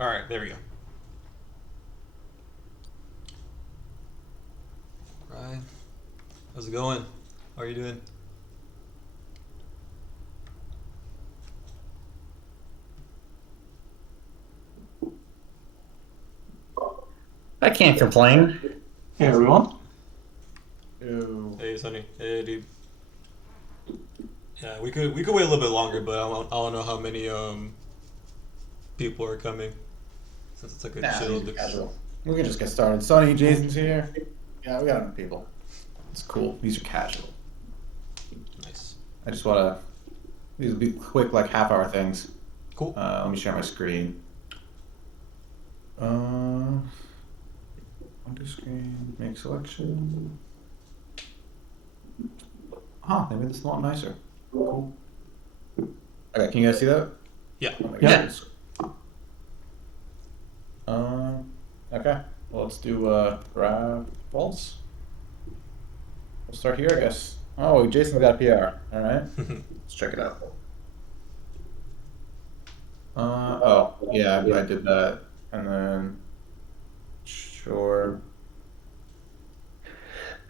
All right, there we go. Ryan, how's it going? How are you doing? I can't complain. Hey everyone. Ew. Hey, Sonny. Hey, dude. Yeah, we could wait a little bit longer, but I don't know how many people are coming since it's like a Nah, these chilled. are casual. We can just get started. Sonny, Jason's here. Yeah, we got enough people. It's cool. These are casual. Nice. I just wanna. These will be quick, like half-hour things. Cool. Let me share my screen. Uh, undo screen, make selection. Huh, they made this a lot nicer. Cool. Okay, can you guys see that? Yeah. I'll make sure Yep. Yeah. it's. Okay. Well, let's do grab false. We'll start here, I guess. Oh, Jason's got a PR. All right. Let's check it out. Oh, yeah, I did that. And then, sure.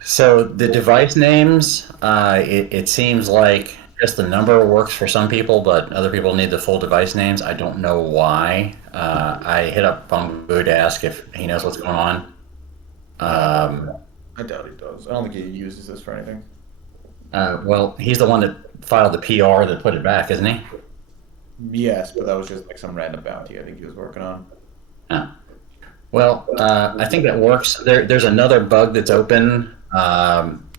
So the device names, it seems like just the number works for some people, but other people need the full device names. I don't know why. I hit up Bumbu to ask if he knows what's going on. Um, I doubt he does. I don't think he uses this for anything. well, he's the one that filed the PR that put it back, isn't he? Yes, but that was just like some random bounty I think he was working on. Yeah. Well, I think that works. There's another bug that's open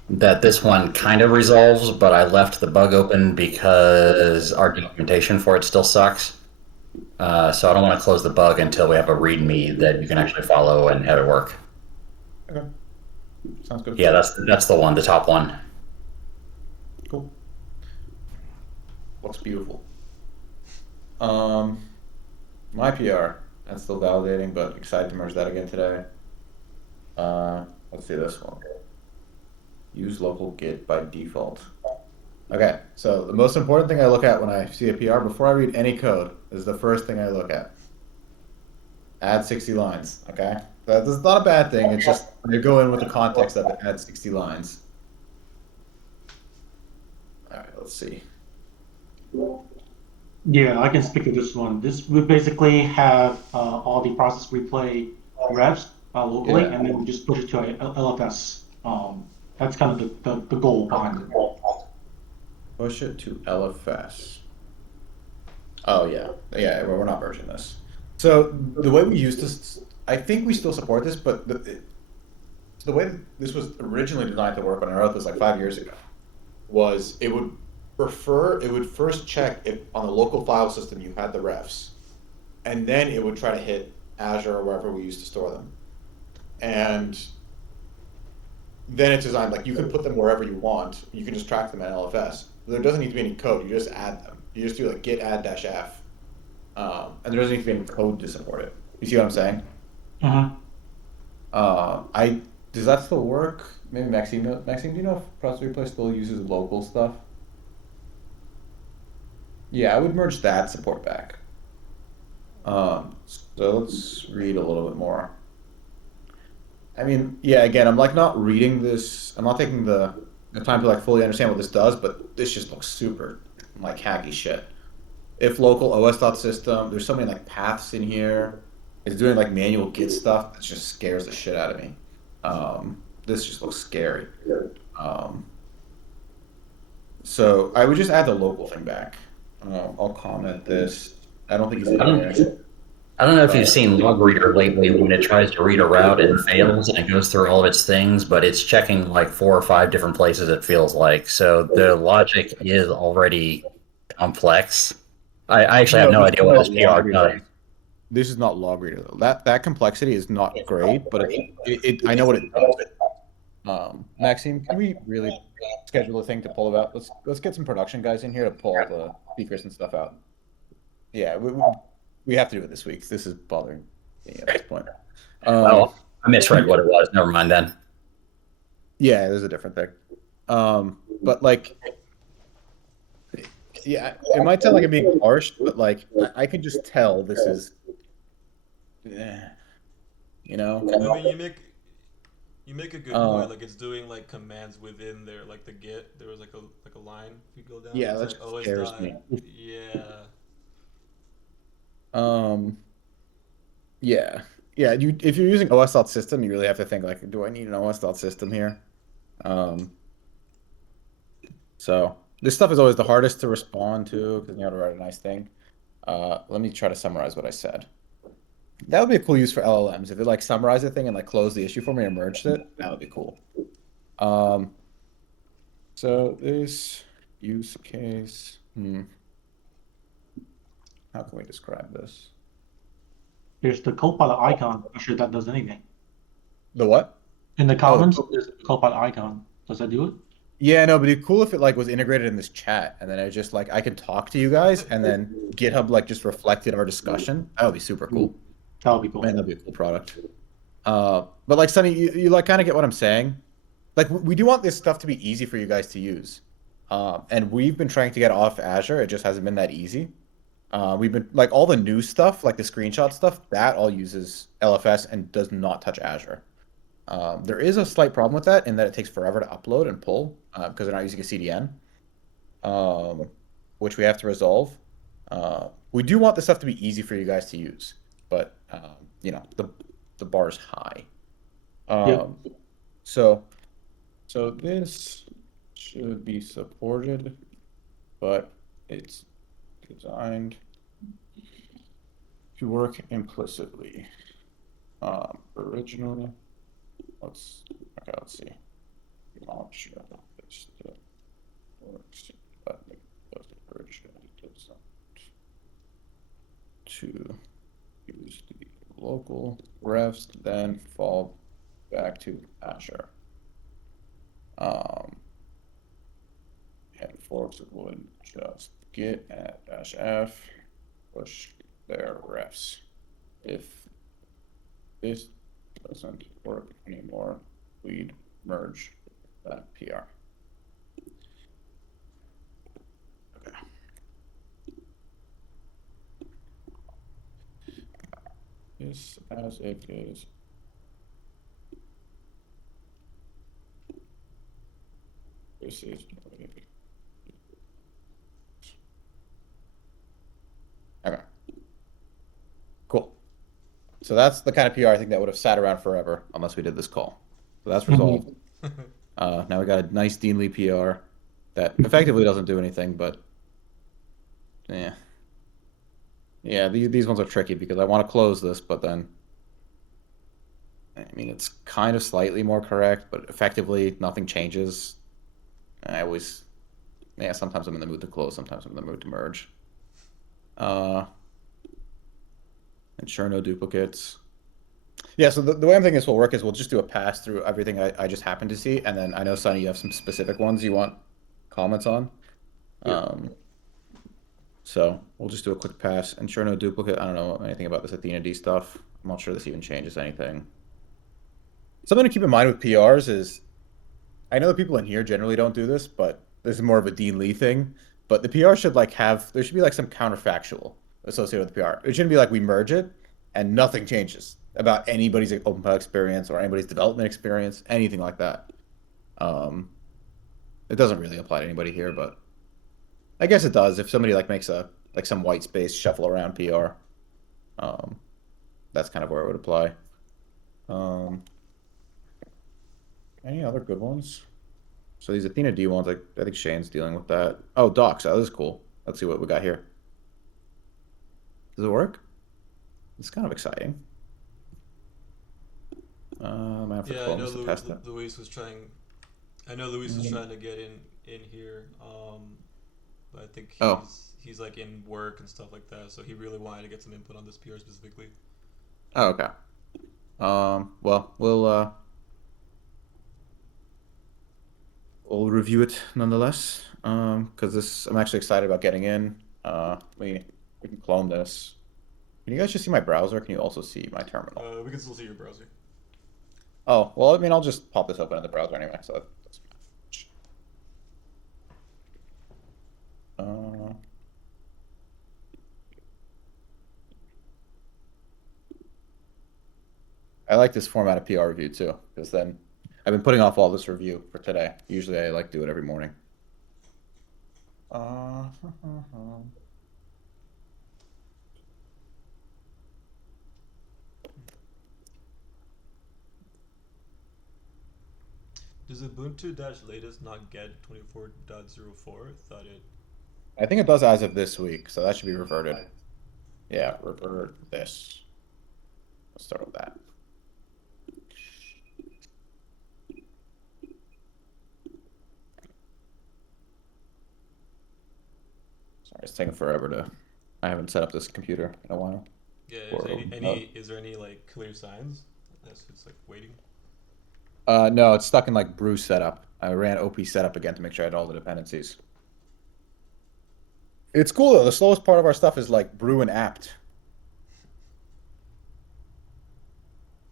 that this one kind of resolves, but I left the bug open because our documentation for it still sucks. So I don't want to close the bug until we have a README that you can actually follow and have it work. Okay, sounds good. Yeah, that's the one, the top one. Cool. Looks beautiful. Um, my PR. That's still validating, but excited to merge that again today. Let's see this one. Use local Git by default. Okay, so the most important thing I look at when I see a PR before I read any code is the first thing I look at. Add 60 lines, okay? That's not a bad thing. It's just you go in with the context of it, add 60 lines. All right, let's see. Yeah, I can speak to this one. This we basically have all the process replay refs locally, Yeah, and then we just push it to a LFS. That's kind of the goal behind it. push it to LFS. Oh yeah, yeah. We're not merging this. So the way we used this, I think we still support this, but so the way that this was originally designed to work when I wrote this like 5 years ago was it would first check if on the local file system you had the refs, and then it would try to hit Azure or wherever we used to store them. And then it's designed like you can put them wherever you want. You can just track them at LFS. There doesn't need to be any code. You just add them. You just do like git add dash f, and there doesn't need to be any code to support it. You see what I'm saying? Hmm. I does that still work? Maybe Maxime. Maxime, do you know if Process Replay still uses local stuff? Yeah, I would merge that support back. So let's read a little bit more. I mean, yeah, again, I'm like not reading this. I'm not taking the time to like fully understand what this does, but this just looks super like hacky shit. If local OS dot system, there's so many like paths in here. It's doing like manual git stuff that just scares the shit out of me. This just looks scary. Um, so I would just add the local thing back. I'll comment this. I don't think he's I in don't here. I don't know if you've But seen LogReader lately when it tries to read a route and fails and it goes through all of its things, but it's checking like four or five different places, it feels like. So the logic is already complex. I actually have no, no this is idea what not this log PR does. reader. This is not log reader though. That complexity is not great, but I know what it does. Maxime, can we really schedule a thing to pull it out? Let's get some production guys in here to pull the speakers and stuff out. Yeah, we have to do it this week. This is bothering me at this point. Um, Oh, I misread what it was. Never mind then. yeah, there's a different thing. But like, yeah, it might sound like I'm being harsh, but like, I can just tell this is you know. I mean, you make a good Uh, point. Like it's doing like commands within there, like the get. There was like a line. If you go down, yeah, it's that like OS scares dot. me. Yeah. Um, yeah, yeah. If you're using OS.system, you really have to think like, do I need an OS.system here? Um, so this stuff is always the hardest to respond to because you have to write a nice thing. Let me try to summarize what I said. That would be a cool use for LLMs. If it like summarized the thing and like closed the issue for me or merged it, that would be cool. Um, so this use case, how can we describe this? There's the Copilot icon. Not sure if that does anything. The what? In the Oh, comments, there's the Copilot icon. Does that do it? yeah, no, but it'd be cool if it like was integrated in this chat and then I just like I can talk to you guys and then GitHub like just reflected our discussion. That would be super cool. That would be Man, cool. that'd be a cool product. But like Sunny, you like kind of get what I'm saying. Like we do want this stuff to be easy for you guys to use. And we've been trying to get off Azure. It just hasn't been that easy. We've been like all the new stuff, like the screenshot stuff, that all uses LFS and does not touch Azure. There is a slight problem with that in that it takes forever to upload and pull because they're not using a CDN, um, which we have to resolve. We do want this stuff to be easy for you guys to use, but the bar is high. Yep. Um, so so this should be supported, but it's designed to work implicitly. Originally, let's see. Launch this works, but it was originally designed to use the local refs, then fall back to Azure. Um, and forks would just git at dash f, push their refs. If this doesn't work anymore, we'd merge that PR. Okay. This as it is. This is okay. Cool. So that's the kind of PR I think that would have sat around forever unless we did this call. So that's resolved. Mhm. Now we got a nice Deanly PR that effectively doesn't do anything, but yeah, yeah. These ones are tricky because I want to close this, but then I mean it's kind of slightly more correct, but effectively nothing changes. I always, yeah. Sometimes I'm in the mood to close, sometimes I'm in the mood to merge. Uh, Ensure no duplicates. Yeah, so the way I'm thinking this will work is we'll just do a pass through everything I just happened to see, and then I know, Sonny, you have some specific ones you want comments on. Yep. Um, so we'll just do a quick pass. Ensure no duplicate. I don't know anything about this Athena D stuff. I'm not sure this even changes anything. Something to keep in mind with PRs is I know that people in here generally don't do this, but this is more of a Dean Lee thing. But the PR should like have there should be like some counterfactual associated with the PR. It shouldn't be like we merge it and nothing changes about anybody's OpenPy experience or anybody's development experience, anything like that. Um, it doesn't really apply to anybody here, but I guess it does if somebody like makes a like some white space shuffle around PR. Um, that's kind of where it would apply. Um, any other good ones? So these Athena D ones, I think Shane's dealing with that. Oh, docs. Oh, this is cool. Let's see what we got here. Does it work? It's kind of exciting. I have to Yeah, I clone know this to test it. Luis was trying. I know Luis was trying to get in here, but I think Oh, he's like in work and stuff like that. So he really wanted to get some input on this PR specifically. oh, okay. Well, we'll review it nonetheless. Because this, I'm actually excited about getting in. We can clone this. Can you guys just see my browser? Can you also see my terminal? We can still see your browser. Oh, well, I mean, I'll just pop this open in the browser anyway, so that doesn't matter. I like this format of PR review too, because then I've been putting off all this review for today. Usually I like do it every morning. Uh, Does Ubuntu dash latest not get 24.04? Thought it. I think it does as of this week, so that should be reverted. Yeah, revert this. Let's start with that. Sorry, it's taking forever to. I haven't set up this computer in a while. Yeah. Or, Is there any like clear signs? That's just like waiting. no, it's stuck in like brew setup. I ran OP setup again to make sure I had all the dependencies. It's cool though. The slowest part of our stuff is like brew and apt.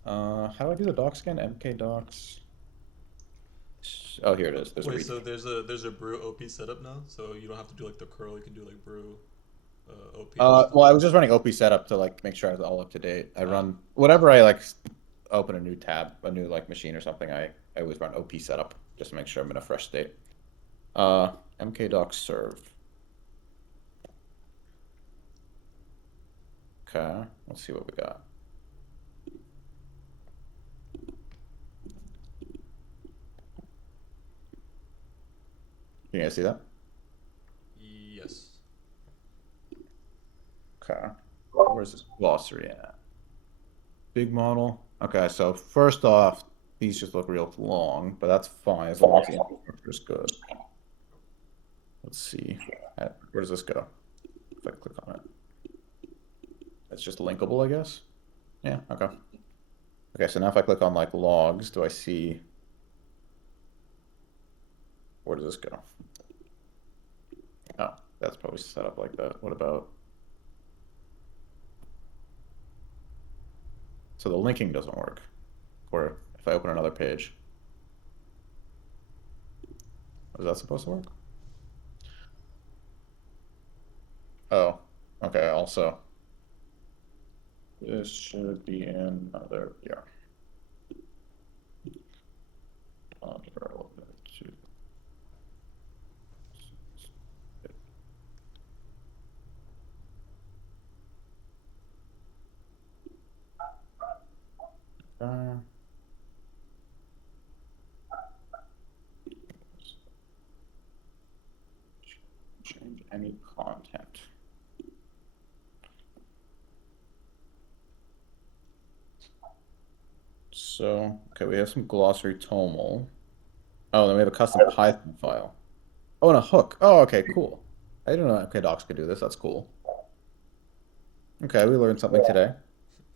How do I do the docs again? MK docs. Oh, here it is. There's a Wait, read. so there's a brew OP setup now, so you don't have to do like the curl. You can do like brew, OP and stuff. Well, I was just running OP setup to like make sure I was all up to date. I run whatever I like open a new tab, a new like machine or something. I always run OP setup just to make sure I'm in a fresh state. MK docs serve. Okay, let's see what we got. You guys see that? Yes. Okay. Where's this glossary at? Big model. Okay, so first off, these just look real long, but that's fine as long as the infrastructure is good. Let's see. Where does this go? If I click on it. It's just linkable, I guess. Yeah, okay. Okay, so now if I click on like logs, do I see where does this go? Oh, that's probably set up like that. What about so the linking doesn't work? Or if I open another page. Is that supposed to work? Oh, okay, also. This should be in another, yeah. Uh, change any content. So, okay, we have some glossary toml. Oh, then we have a custom Python file. Oh, and a hook. Oh, okay, cool. I didn't know MK Docs could do this. That's cool. Okay, we learned something today.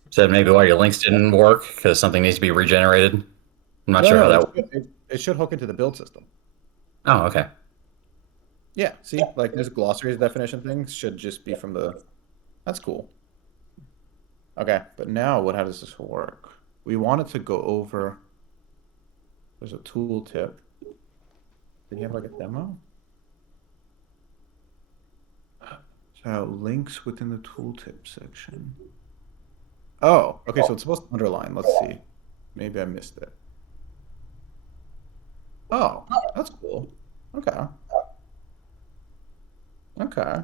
So maybe why your links didn't work because something needs to be regenerated. I'm not No, sure how no, that. it should hook into the build system. Oh, okay. Yeah, see, like this glossary definition thing should just be from the. That's cool. Okay, but now how does this work? We want it to go over. There's a tooltip. Did you have like a demo? So links within the tooltip section. Oh, okay, so it's supposed to underline. Let's see. Maybe I missed it. Oh, that's cool. Okay. Okay.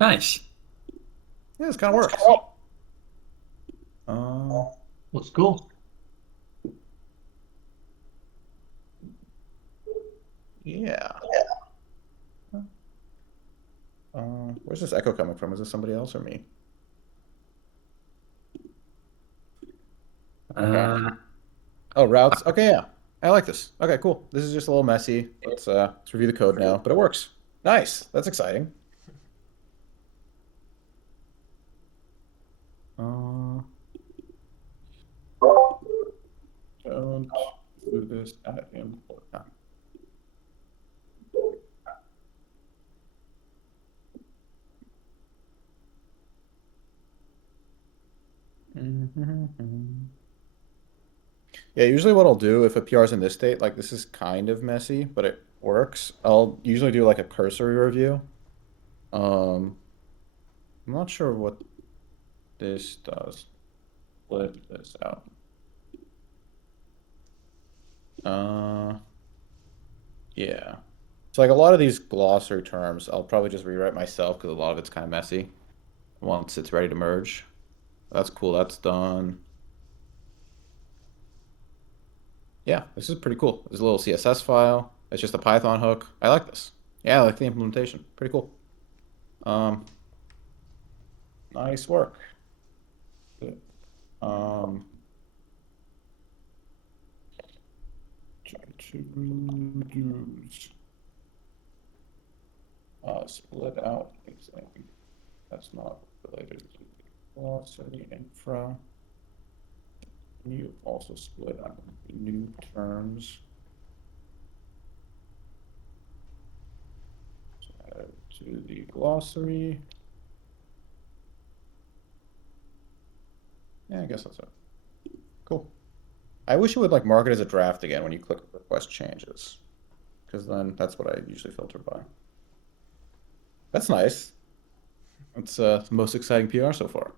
Nice. Yeah, this kind of works. Looks cool. Yeah. Where's this echo coming from? Is this somebody else or me? Okay. Oh, routes. Okay, yeah. I like this. Okay, cool. This is just a little messy. Let's review the code now, but it works. Nice. That's exciting. Don't do this at import time. Yeah, usually what I'll do if a PR is in this state, like this is kind of messy, but it works. I'll usually do like a cursory review. I'm not sure what this does. Split this out. Yeah. So like a lot of these glossary terms, I'll probably just rewrite myself because a lot of it's kind of messy once it's ready to merge. That's cool. That's done. Yeah, this is pretty cool. There's a little CSS file. It's just a Python hook. I like this. Yeah, I like the implementation. Pretty cool. Um, nice work. Good. Try to use split out example. That's not related to the velocity infra. You also split out the new terms. So add it to the glossary. Yeah, I guess that's it. Cool. I wish it would like mark it as a draft again when you click request changes, because then that's what I usually filter by. That's nice. That's the most exciting PR so far.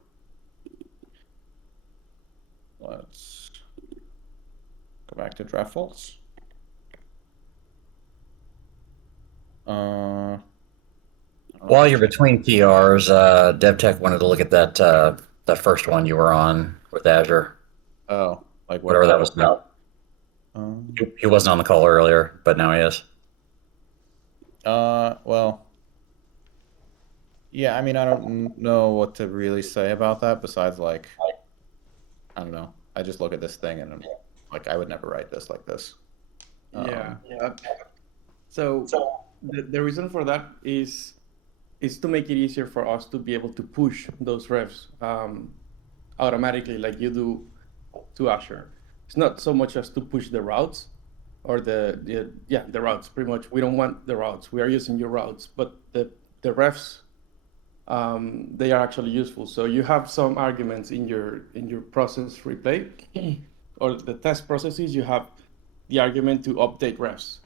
Let's go back to draft faults. Uh, While you're between PRs, DevTech wanted to look at that first one you were on with Azure, oh, like what whatever that about? was about. Um, He wasn't on the call earlier, but now he is. well, yeah, I mean, I don't know what to really say about that besides like, I don't know. I just look at this thing and I'm like, I would never write this like this. Yeah. Um, So the reason for that is to make it easier for us to be able to push those refs automatically, like you do to Azure. It's not so much as to push the routes or the routes. Pretty much, we don't want the routes. We are using your routes, but the refs they are actually useful. So you have some arguments in your process replay or the test processes. You have the argument to update refs,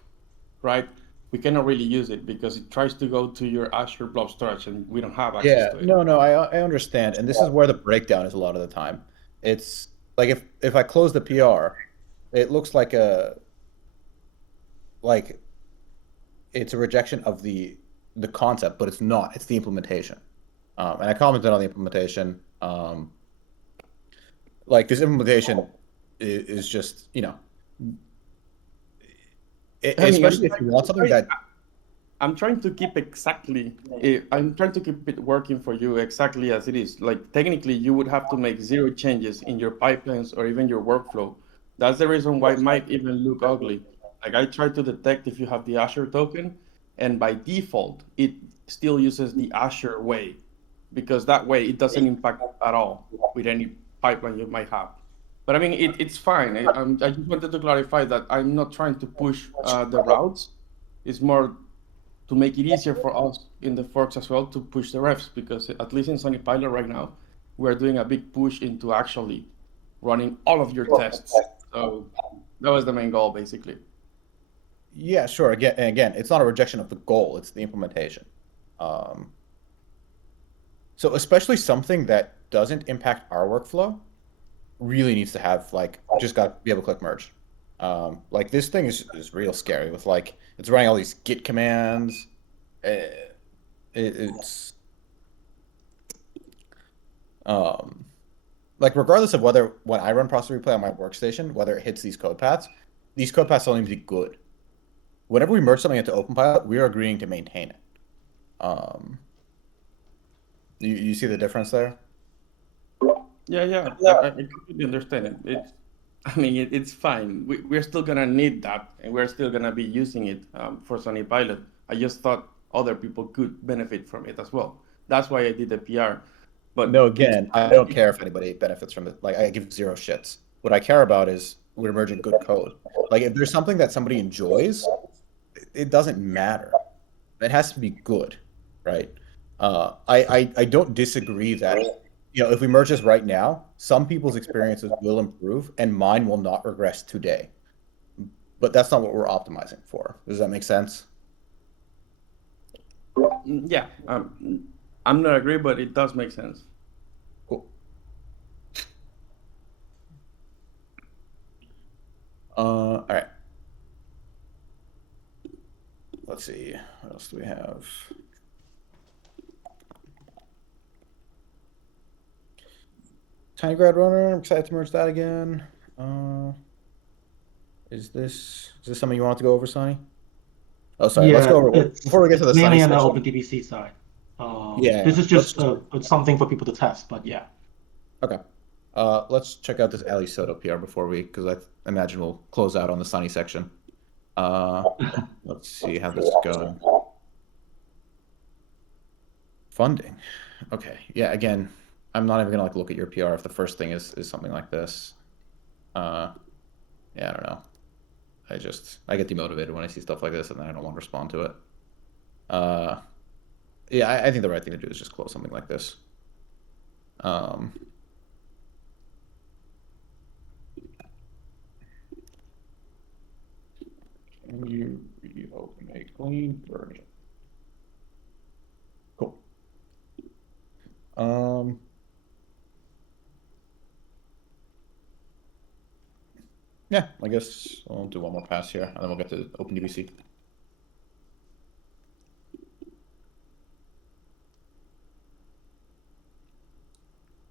right? We cannot really use it because it tries to go to your Azure Blob Storage and we don't have access yeah, to it. no, I understand, and this is where the breakdown is a lot of the time. It's like if I close the PR, it looks like it's a rejection of the concept, but it's not. It's the implementation. And I commented on the implementation. Like this implementation is just, I mean, especially if you want something that, I'm trying to keep I'm trying to keep it working for you exactly as it is. Like technically, you would have to make zero changes in your pipelines or even your workflow. That's the reason why it might even look ugly. Like I try to detect if you have the Azure token, and by default, it still uses the Azure way, because that way it doesn't impact at all with any pipeline you might have. But I mean, it's fine. I just wanted to clarify that I'm not trying to push the routes. It's more to make it easier for us in the forks as well to push the refs, because at least in Sunny Pilot right now, we're doing a big push into actually running all of your tests. So that was the main goal, basically. yeah, sure. Again, it's not a rejection of the goal; it's the implementation. Um, so especially something that doesn't impact our workflow really needs to have like just got to be able to click merge. Like this thing is real scary with like it's running all these git commands. Uh, it's um like regardless of whether when I run process replay on my workstation, whether it hits these code paths don't need to be good. Whenever we merge something into OpenPilot, we are agreeing to maintain it. Um, you see the difference there? Yeah, I completely understand it. I mean, it's fine. We're still gonna need that, and we're still gonna be using it for Sunny Pilot. I just thought other people could benefit from it as well. That's why I did the PR. But No, it's again, I don't care if anybody benefits from it. Like I give zero shits. What I care about is we're merging good code. Like if there's something that somebody enjoys, it doesn't matter. It has to be good, right? I don't disagree that if we merge this right now, some people's experiences will improve and mine will not regress today. But that's not what we're optimizing for. Does that make sense? yeah. I'm not agree, but it does make sense. Cool. All right. let's see. What else do we have? Tiny Grad Runner. I'm excited to merge that again. Is this something you want to go over, Sonny? Oh, sorry. Let's Yeah, go over before we get to the it's Sonny mainly on the section. OpenDBC side. Yeah, This is let's just something for people to test, but yeah. okay. Let's check out this Ali Soto PR before because I imagine we'll close out on the Sonny section. Let's see how this is going. Funding. Okay. Yeah. Again, I'm not even gonna like look at your PR if the first thing is something like this. Yeah. I don't know. I get demotivated when I see stuff like this, and then I don't want to respond to it. Yeah. I think the right thing to do is just close something like this. Can you reopen a clean version? Cool. Yeah, I guess I'll do one more pass here, and then we'll get to OpenDBC.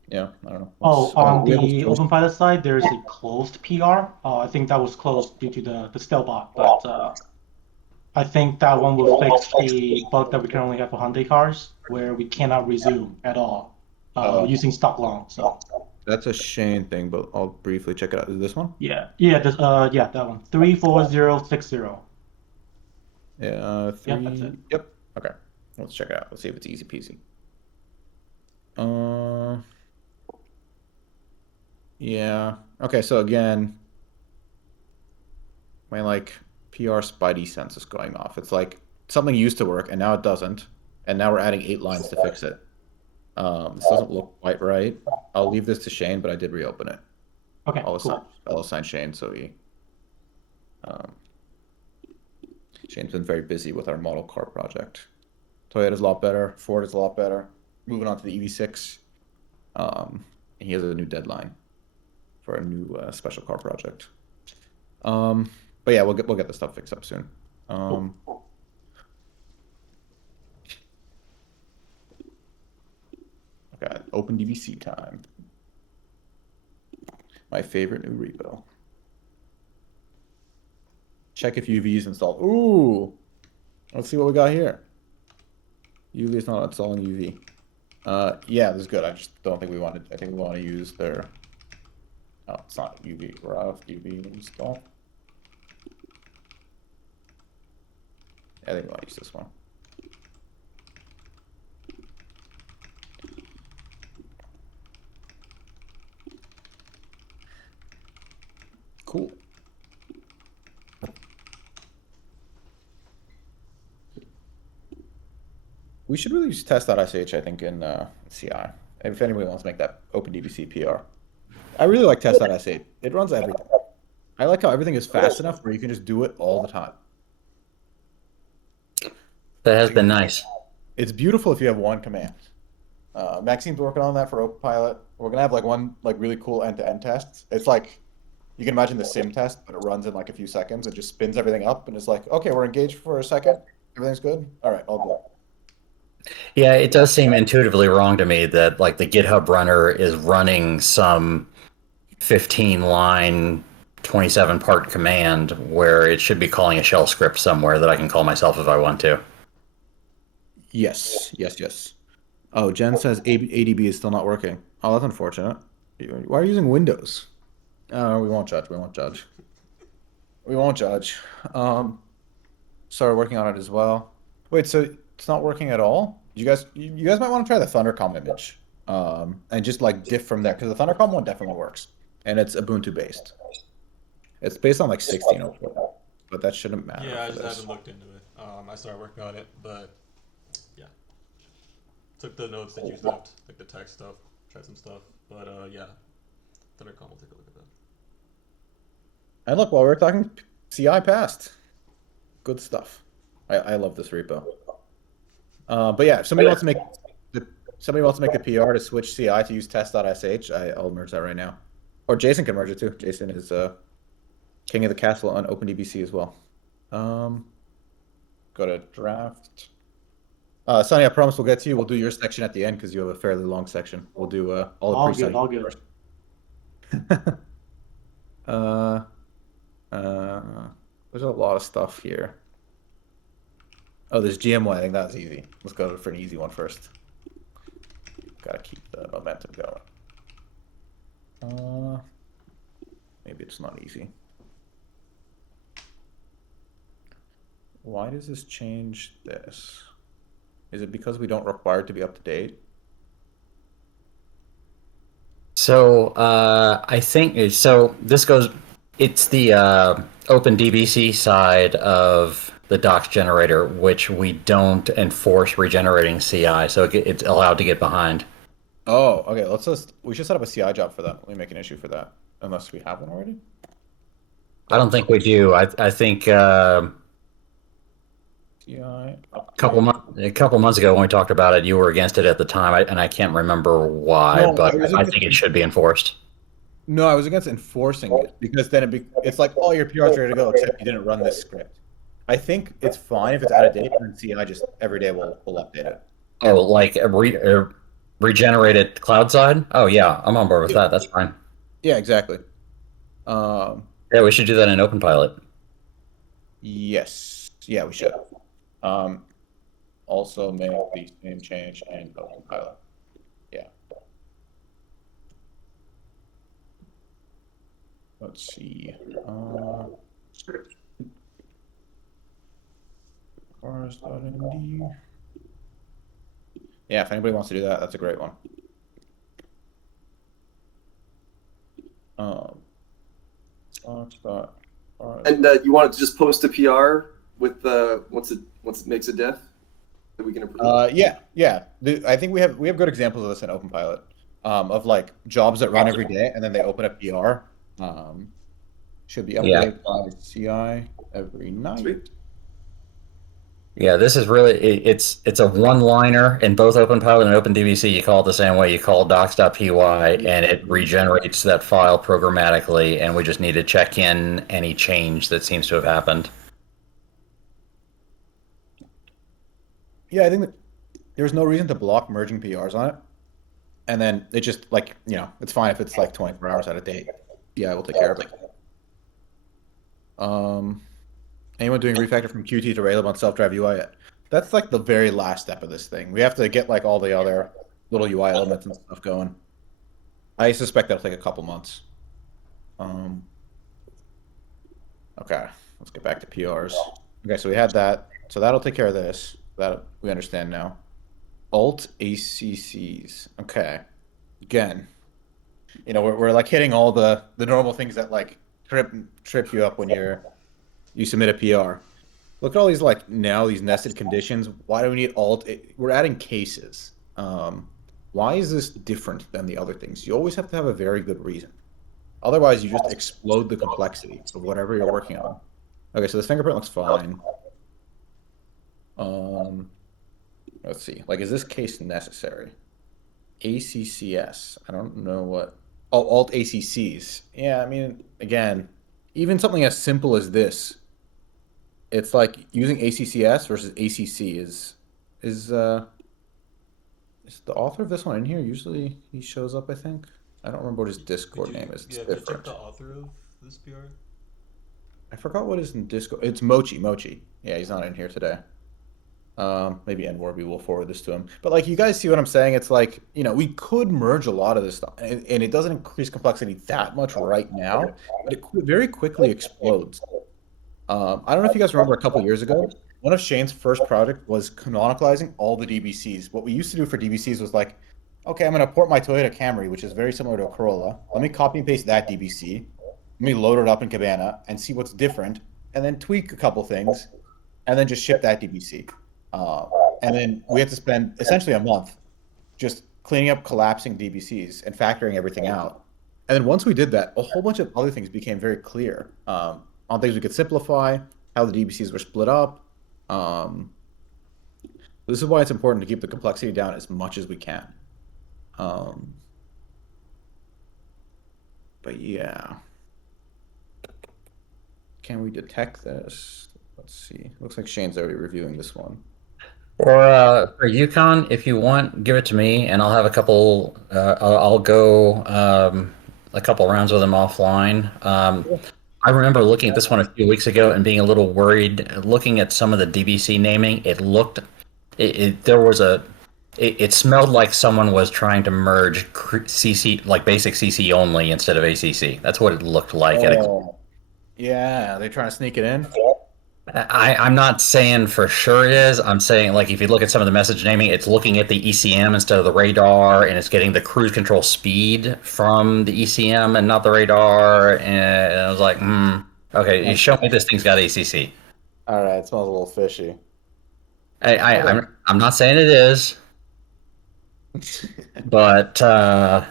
Yeah, I don't know. On we have the this choice. OpenPilot side, there's a closed PR. I think that was closed due to the Stillbot, but I think that one will fix a bug that we currently have for Hyundai cars, where we cannot resume at all using stock long. So That's a Shane thing, but I'll briefly check it out. Is this one? yeah, that one 34060. Yeah, Yep, that's it. Yep. Okay. Let's check it out. Let's see if it's easy peasy. Yeah. Okay, so again, my like PR Spidey sense is going off. It's like something used to work and now it doesn't, and now we're adding 8 lines to fix it. This doesn't look quite right. I'll leave this to Shane, but I did reopen it. Okay, I'll cool. assign Shane so Shane's been very busy with our model car project. Toyota's a lot better. Ford is a lot better. Moving on to the EV6. He has a new deadline for a new special car project. But yeah, we'll get the stuff fixed up soon. Cool. Okay, OpenDBC time. My favorite new repo. Check if UV is installed. Ooh, let's see what we got here. UV is not installing UV. Yeah, this is good. I just don't think we want to. I think we want to use their. Oh, it's not UV. Rough UV install. I think we want to use this one. Cool. We should really use test.sh, I think, in CI. If anybody wants to make that OpenDBC PR. I really like test.sh. It runs everything. I like how everything is fast enough where you can just do it all the time. That has been nice. It's beautiful if you have one command. Maxine's working on that for OpenPilot. We're gonna have like one like really cool end-to-end test. It's like you can imagine the sim test, but it runs in like a few seconds. It just spins everything up and it's like, okay, we're engaged for a second. Everything's good. All right, all good. Yeah, it does seem intuitively wrong to me that like the GitHub runner is running some 15 line 27 part command where it should be calling a shell script somewhere that I can call myself if I want to. Yes. Oh, Jen says ADB is still not working. Oh, that's unfortunate. Why are you using Windows? Oh, we won't judge. We won't judge. Started working on it as well. Wait, so it's not working at all? You guys might want to try the Thundercom image, and just like diff from there because the Thundercom one definitely works, and it's Ubuntu based. It's based on like 1604, but that shouldn't matter. Yeah, I for just this. haven't looked into it. I started working on it, but yeah, took the notes that you left, like the text stuff, tried some stuff, but yeah, Thundercom will take a look at that. And look, while we were talking, CI passed. Good stuff. I love this repo. But yeah, if somebody wants to make the PR to switch CI to use test.sh, I'll merge that right now. Or Jason can merge it too. Jason is king of the castle on OpenDBC as well. go to draft. Sonny, I promise we'll get to you. We'll do your section at the end because you have a fairly long section. We'll do all the All pre-Sonny good, all good. first. There's a lot of stuff here. Oh, there's GMY. I think that's easy. Let's go for an easy one first. Gotta keep the momentum going. Maybe it's not easy. Why does this change this? Is it because we don't require it to be up to date? So I think so. This goes. It's the OpenDBC side of the docs generator, which we don't enforce regenerating CI, so it's allowed to get behind. Oh, okay. We should set up a CI job for that. Let me make an issue for that, unless we have one already. I don't think we do. I think CI. a couple months ago when we talked about it, you were against it at the time, and I can't remember why, No, but I was I against think it it. should be enforced. No, I was against enforcing it because then it's like, oh, your PR's ready to go, except you didn't run this script. I think it's fine if it's out of date, and CI just every day will update it. Oh, like a regenerated cloud side? Oh yeah, I'm on board with that. That's fine. Yeah, exactly. Yeah, we should do that in OpenPilot. Yes. Yeah, we should. Also make the same change in OpenPilot. Yeah. Let's see. Cars.md. Yeah, if anybody wants to do that, that's a great one. And you want to just post a PR with once it makes a diff that we can approve? Yeah. I think we have good examples of this in OpenPilot, of like jobs that run every day and then they open a PR. Should be updated by CI every night. Sweet. Yeah, this is really it's a one-liner in both OpenPilot and OpenDBC. You call it the same way. You call docs.py, and it regenerates that file programmatically, and we just need to check in any change that seems to have happened. Yeah, I think that there's no reason to block merging PRs on it. And then it just like, it's fine if it's like 24 hours out of date. Yeah, we'll take care of it. Anyone doing refactor from Qt to Railab on self-drive UI yet? That's like the very last step of this thing. We have to get like all the other little UI elements and stuff going. I suspect that'll take a couple months. Okay, let's get back to PRs. Okay, so we had that. So that'll take care of this. That we understand now. Alt ACCs. Okay. Again, we're like hitting all the normal things that like trip you up when you submit a PR. Look at all these these nested conditions. Why do we need alt? We're adding cases. Why is this different than the other things? You always have to have a very good reason. Otherwise, you just explode the complexity of whatever you're working on. Okay, so this fingerprint looks fine. Let's see. Is this case necessary? ACCS. I don't know what. Oh, alt ACCs. Yeah, I mean, again, even something as simple as this. It's like using ACCS versus ACC is the author of this one in here? Usually he shows up, I think. I don't remember what his Discord name is. It's did you check the author of this PR? I forgot what is in Discord. It's Mochi. Yeah, he's not in here today. Maybe Enwarby will forward this to him. But you guys see what I'm saying? It's like, we could merge a lot of this stuff, and it doesn't increase complexity that much right now, but it very quickly explodes. I don't know if you guys remember a couple years ago, one of Shane's first project was canonicalizing all the DBCs. What we used to do for DBCs was like, okay, I'm going to port my Toyota Camry, which is very similar to a Corolla. Let me copy and paste that DBC. Let me load it up in Cabana and see what's different, and then tweak a couple things, and then just ship that DBC. And then we had to spend essentially a month just cleaning up collapsing DBCs and factoring everything out. And then once we did that, a whole bunch of other things became very clear on things we could simplify, how the DBCs were split up. This is why it's important to keep the complexity down as much as we can. But yeah. Can we detect this? Let's see. Looks like Shane's already reviewing this one. For Yukon, if you want, give it to me, and I'll have a couple. I'll go a couple rounds with him offline. I remember looking at this one a few weeks ago and being a little worried. Looking at some of the DBC naming, it looked, there was a, it smelled like someone was trying to merge CC, like basic CC only instead of ACC. That's what it looked like. Oh, yeah, they're trying to sneak it in. I'm not saying for sure it is. I'm saying, like, if you look at some of the message naming, it's looking at the ECM instead of the radar, and it's getting the cruise control speed from the ECM and not the radar. And I was like, okay, you show me this thing's got ACC. All right, it smells a little fishy. I'm not saying it is, but I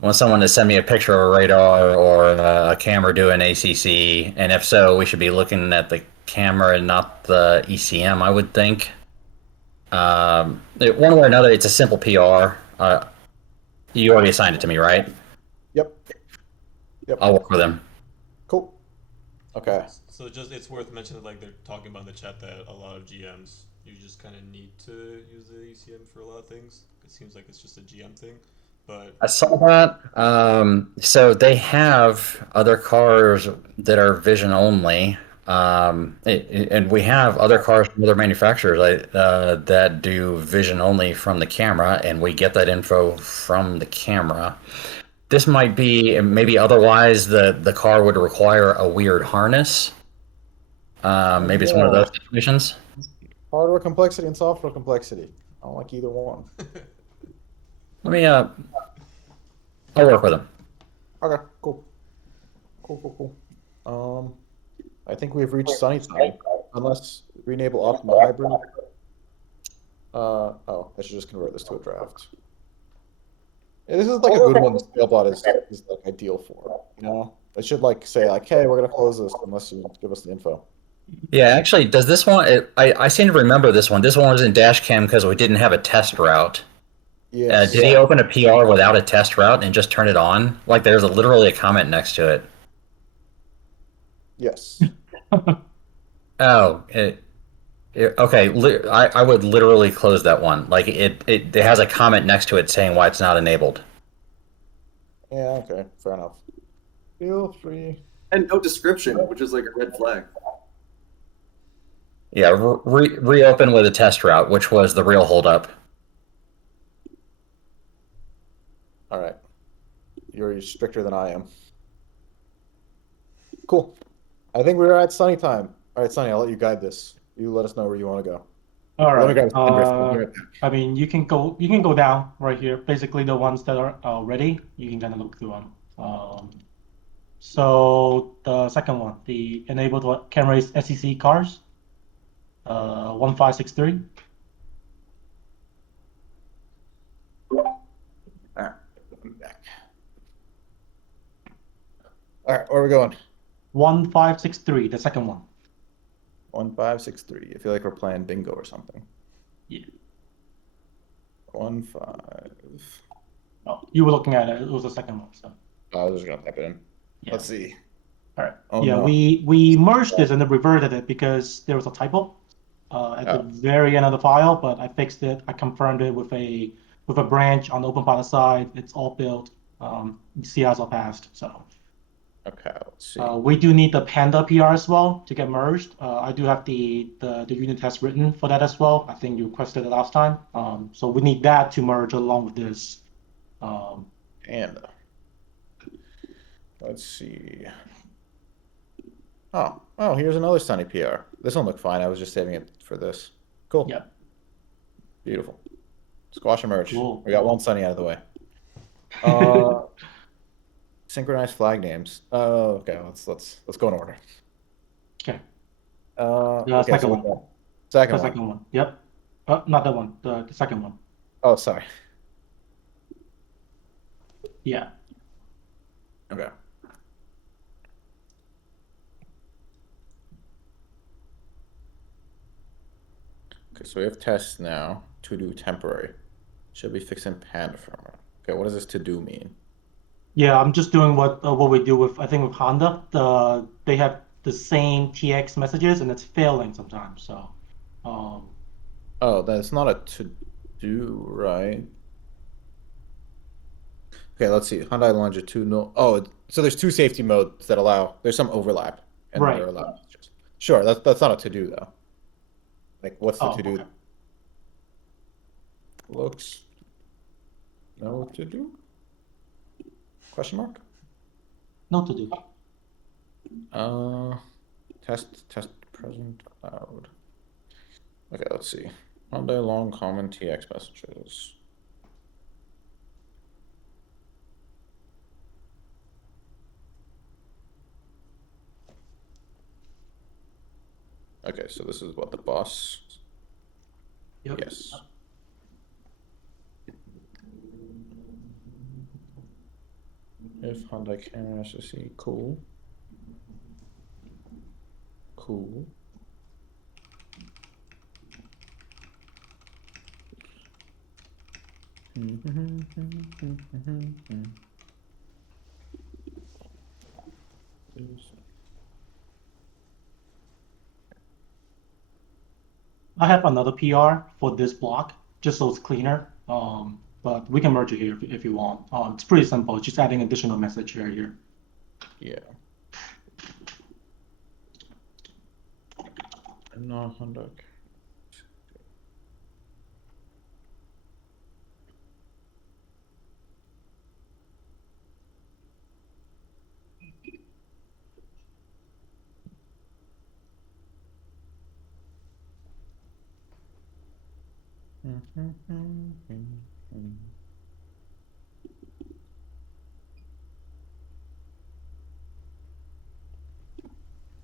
want someone to send me a picture of a radar or a camera doing ACC, and if so, we should be looking at the camera and not the ECM, I would think. One way or another, it's a simple PR. You already assigned it to me, right? Yep. Yep. I'll work with him. Cool. Okay. So just it's worth mentioning, like they're talking about in the chat that a lot of GMs you just kind of need to use the ECM for a lot of things. It seems like it's just a GM thing, but I saw that. So they have other cars that are vision only. And we have other cars from other manufacturers that do vision only from the camera, and we get that info from the camera. This might be maybe otherwise the car would require a weird harness. Maybe it's one of those situations. Hardware complexity and software complexity. I don't like either one. Let me I'll work with him. Okay, cool. Cool. I think we've reached sunny time, unless we enable optimal hybrid. Oh, I should just convert this to a draft. Yeah, this is like a good one. The Scalebot is like ideal for. You know, it should like say like, hey, we're gonna close this unless you give us the info. Yeah, actually, does this one? I seem to remember this one. This one was in Dashcam because we didn't have a test route. Yes. Did he open a PR without a test route and just turn it on? Like there's literally a comment next to it. Yes. Oh, okay. I would literally close that one. Like it has a comment next to it saying why it's not enabled. Yeah. Okay. Fair enough. Feel free. And no description, which is like a red flag. Yeah, reopen with a test route, which was the real holdup. All right. You're stricter than I am. Cool. I think we're at sunny time. All right, Sunny, I'll let you guide this. You let us know where you want to go. All Let me right. grab this. I mean, you can go down right here. Basically, the ones that are ready, you can kind of look through them. So the second one, the enabled cameras SEC cars, 1563. All right, I'm back. All right, where are we going? 1563, the second one. 1563. I feel like we're playing bingo or something. Yeah. 15. Oh, you were looking at it. It was the second one. So. I was just gonna type it in. Yeah. Let's see. All right. Oh, yeah, no. we merged this and then reverted it because there was a typo at the very end of the file, but I fixed it. I confirmed it with a branch on the open file side. It's all built. CIs all passed. So. Okay, let's see. We do need the Panda PR as well to get merged. I do have the unit test written for that as well. I think you requested it last time. So we need that to merge along with this. Panda. Let's see. Oh, here's another Sunny PR. This one looked fine. I was just saving it for this. Cool. Yep. Beautiful. Squash and merge. Cool. We got one Sunny out of the way. Synchronized flag names. Okay, let's go in order. Okay. Okay, second so one. Second The one. second one. Yep. Not that one. The second one. Oh, sorry. Yeah. Okay. Okay, so we have tests now. To do temporary. Should be fixing Panda firmware. Okay, what does this to do mean? Yeah, I'm just doing what we do with I think with Honda. They have the same TX messages and it's failing sometimes. So, Oh, that's not a to-do, right? Okay, let's see. Hyundai longitudinal. Oh, so there's two safety modes that allow. There's some overlap, and then right. there are allowed messages. Sure, that's not a to-do though. Like, what's the Oh, to-do? okay. Looks no to-do? Question mark? No to do. Test present cloud. Okay, let's see. Hyundai long common TX messages. Okay, so this is what the bus. Yep. Yes. If Hyundai camera SSE, cool. Cool. I have another PR for this block, just so it's cleaner. But we can merge it here if you want. It's pretty simple. Just adding additional message here. Yeah. No, Hyundai.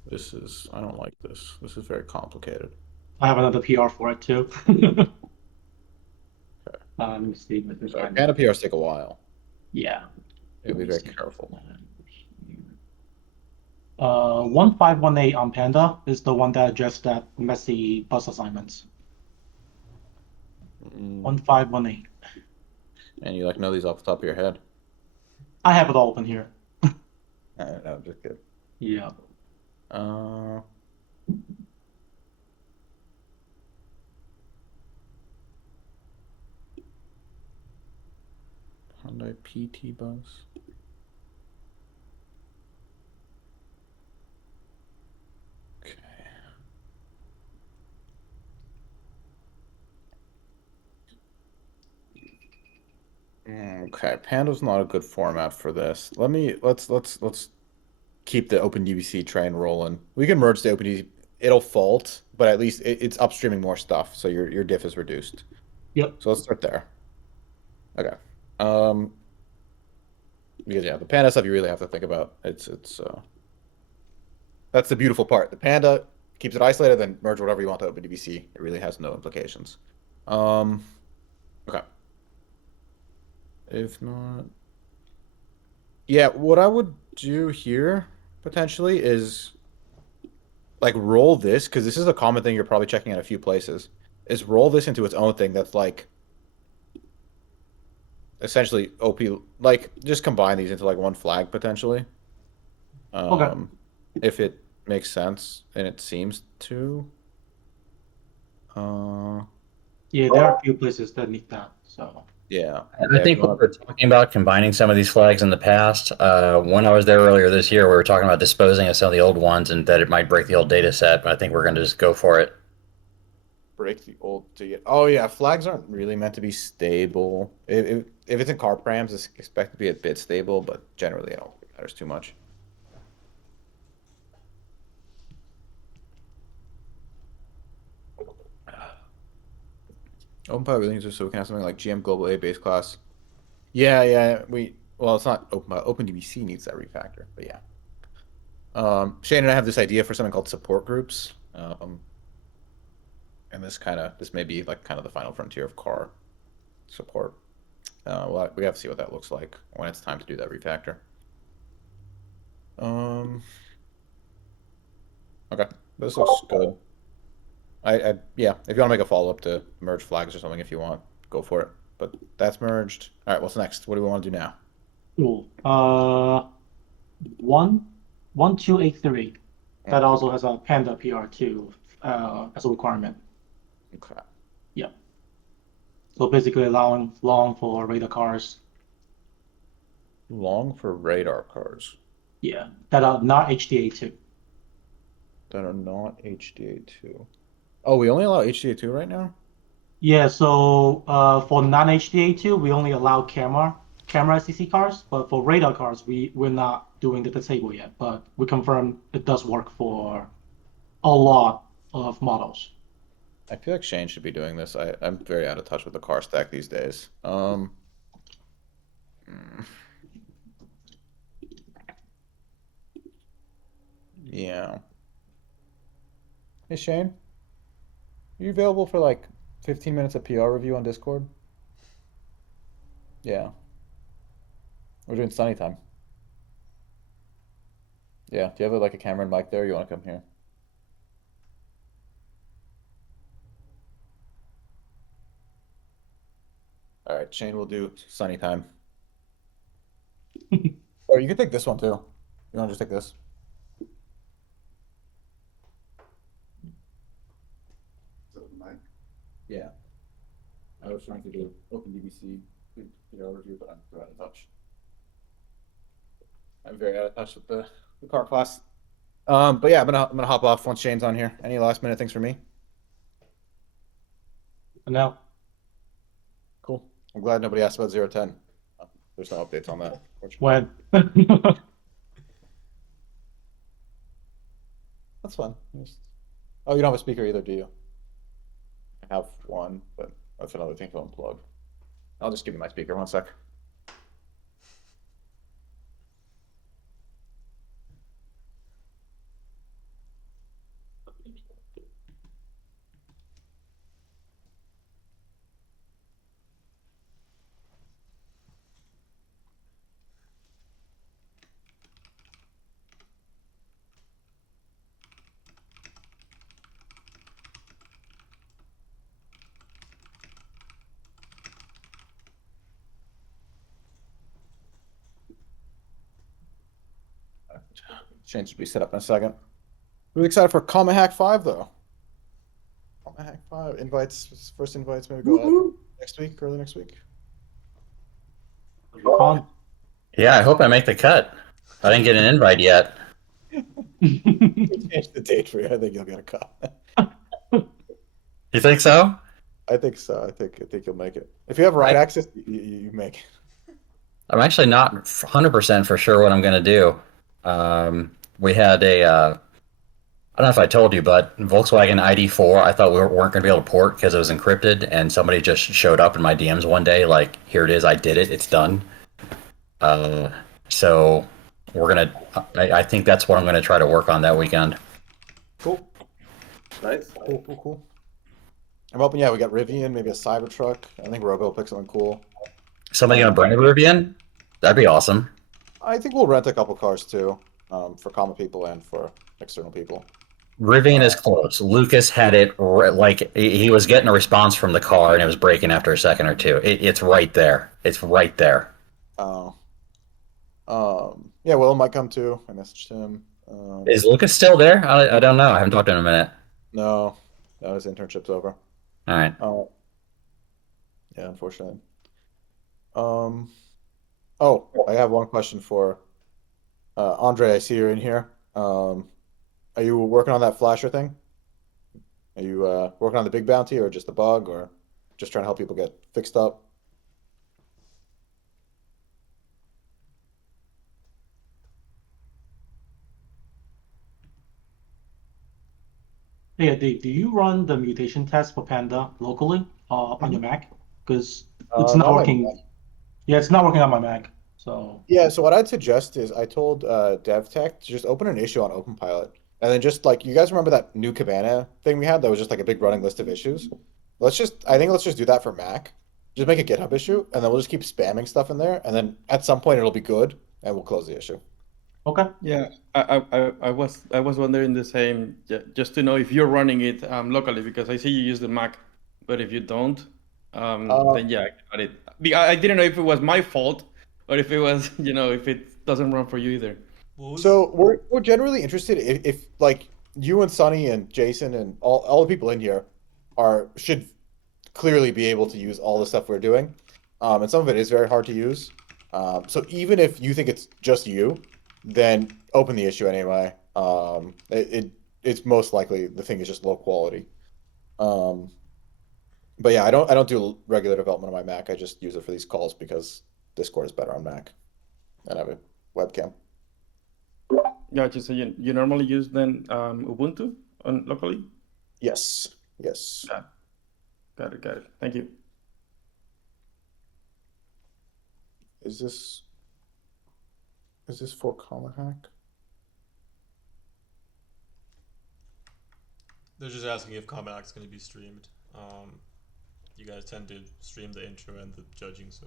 This is, I don't like this. This is very complicated. I have another PR for it too. Let me see. Let me So find Panda it. PRs take a while. Yeah. You'll be Let me very see. careful. 1518 on Panda is the one that addressed that messy bus assignments. 1518. And you like know these off the top of your head? I have it all open here. No, just good. Yeah. Hyundai PT bus. Okay. Okay, Panda's not a good format for this. Let's keep the OpenDBC train rolling. We can merge the OpenDBC. It'll fault, but at least it's upstreaming more stuff, so your diff is reduced. Yep. So let's start there. Okay. Because yeah, the Panda stuff you really have to think about. It's that's the beautiful part. The Panda keeps it isolated, then merge whatever you want to OpenDBC. It really has no implications. Okay. If not, yeah, what I would do here potentially is like roll this because this is a common thing you're probably checking in a few places. Is roll this into its own thing that's like essentially OP, like just combine these into like one flag potentially. Okay. If it makes sense, and it seems to. Yeah, there are a few places that need that. So. Yeah. And Yeah, I if think you we want were talking about combining some of these flags in the past. When I was there earlier this year, we were talking about disposing of some of the old ones and that it might break the old data set, but I think we're going to just go for it. break the old to get. Oh yeah, flags aren't really meant to be stable. If it's in car params, it's expected to be a bit stable, but generally, I don't think it matters too much. Open Pi really so we can have something like GM Global A base class. Yeah. Well, it's not Open Pi. OpenDBC needs that refactor, but yeah. Shane and I have this idea for something called support groups. And this may be like kind of the final frontier of car support. Well, we have to see what that looks like when it's time to do that refactor. Okay, this looks good. Yeah, if you want to make a follow-up to merge flags or something, if you want, go for it. But that's merged. All right, what's next? What do we want to do now? Cool. 1283. That also has a Panda PR too as a requirement. Okay. Yeah. So basically allowing long for radar cars. Long for radar cars Yeah, that are not HDA2. that are not HDA2. Oh, we only allow HDA2 right now? Yeah, so for non-HDA2, we only allow camera SCC cars, but for radar cars, we're not doing the disable yet, but we confirm it does work for a lot of models. I feel like Shane should be doing this. I'm very out of touch with the car stack these days. Hmm. Yeah. Hey Shane, are you available for like 15 minutes of PR review on Discord? Yeah. We're doing sunny time. Yeah. Do you have like a camera and mic there? Or you want to come here? All right, Shane will do sunny time. Or you can take this one too. You want to just take this? Yeah. I was trying to do OpenDBC PR review, but I'm out of touch. I'm very out of touch with the car class. But yeah, I'm gonna hop off once Shane's on here. Any last minute things for me? And now, Cool. I'm glad nobody asked about 010. There's no updates on that. when That's fun. Oh, you don't have a speaker either, do you? I have one, but that's another thing to unplug. I'll just give you my speaker. 1 sec. Shane should be set up in a second. Really excited for Comma Hack 5 though. Comma Hack 5 invites, first invites maybe go out next week, early next week. fun. Yeah, I hope I make the cut. I didn't get an invite yet. Change the date for you. I think you'll get a cut. You think so? I think so. I think you'll make it. If you have ride access, you make it. I'm actually not 100% for sure what I'm going to do. We had I don't know if I told you, but Volkswagen ID4, I thought we weren't going to be able to port because it was encrypted, and somebody just showed up in my DMs one day, like, here it is, I did it, it's done. So I think that's what I'm going to try to work on that weekend. Cool. Nice. Cool. I'm hoping, yeah, we got Rivian, maybe a Cybertruck. I think Robo will pick something cool. Somebody going to bring a Rivian? That'd be awesome. I think we'll rent a couple cars too, for common people and for external people. Rivian is close. Lucas had it like he was getting a response from the car and it was breaking after a second or two. It's right there. It's right there. Oh. Yeah, Will might come too. I messaged him. Is Lucas still there? I don't know. I haven't talked to him in a minute. No, his internship's over. All right. Yeah, unfortunately. Oh, I have one question for Andre. I see you're in here. Are you working on that flasher thing? Are you working on the big bounty or just the bug or just trying to help people get fixed up? Hey, Dave, do you run the mutation test for Panda locally on your Mac? Because it's not Not my working. Mac. Yeah, it's not working on my Mac. So Yeah, so what I'd suggest is I told DevTech to just open an issue on OpenPilot. And then just like, you guys remember that new Cabana thing we had that was just like a big running list of issues? I think let's just do that for Mac. Just make a GitHub issue, and then we'll just keep spamming stuff in there. And then at some point it'll be good, and we'll close the issue. okay. Yeah, I was wondering the same, just to know if you're running it locally, because I see you use the Mac, but if you don't, then yeah, I got it. I didn't know if it was my fault or if it was, if it doesn't run for you either. What was? So we're generally interested if like you and Sonny and Jason and all the people in here should clearly be able to use all the stuff we're doing. And some of it is very hard to use. So even if you think it's just you, then open the issue anyway. It's most likely the thing is just low quality. Um, but yeah, I don't do regular development on my Mac. I just use it for these calls because Discord is better on Mac, and I have a webcam. Gotcha. So you normally use then Ubuntu on locally? Yes, yes. Got it. Thank you. Is this for Comma Hack? They're just asking if combat is going to be streamed. You guys tend to stream the intro and the judging, so.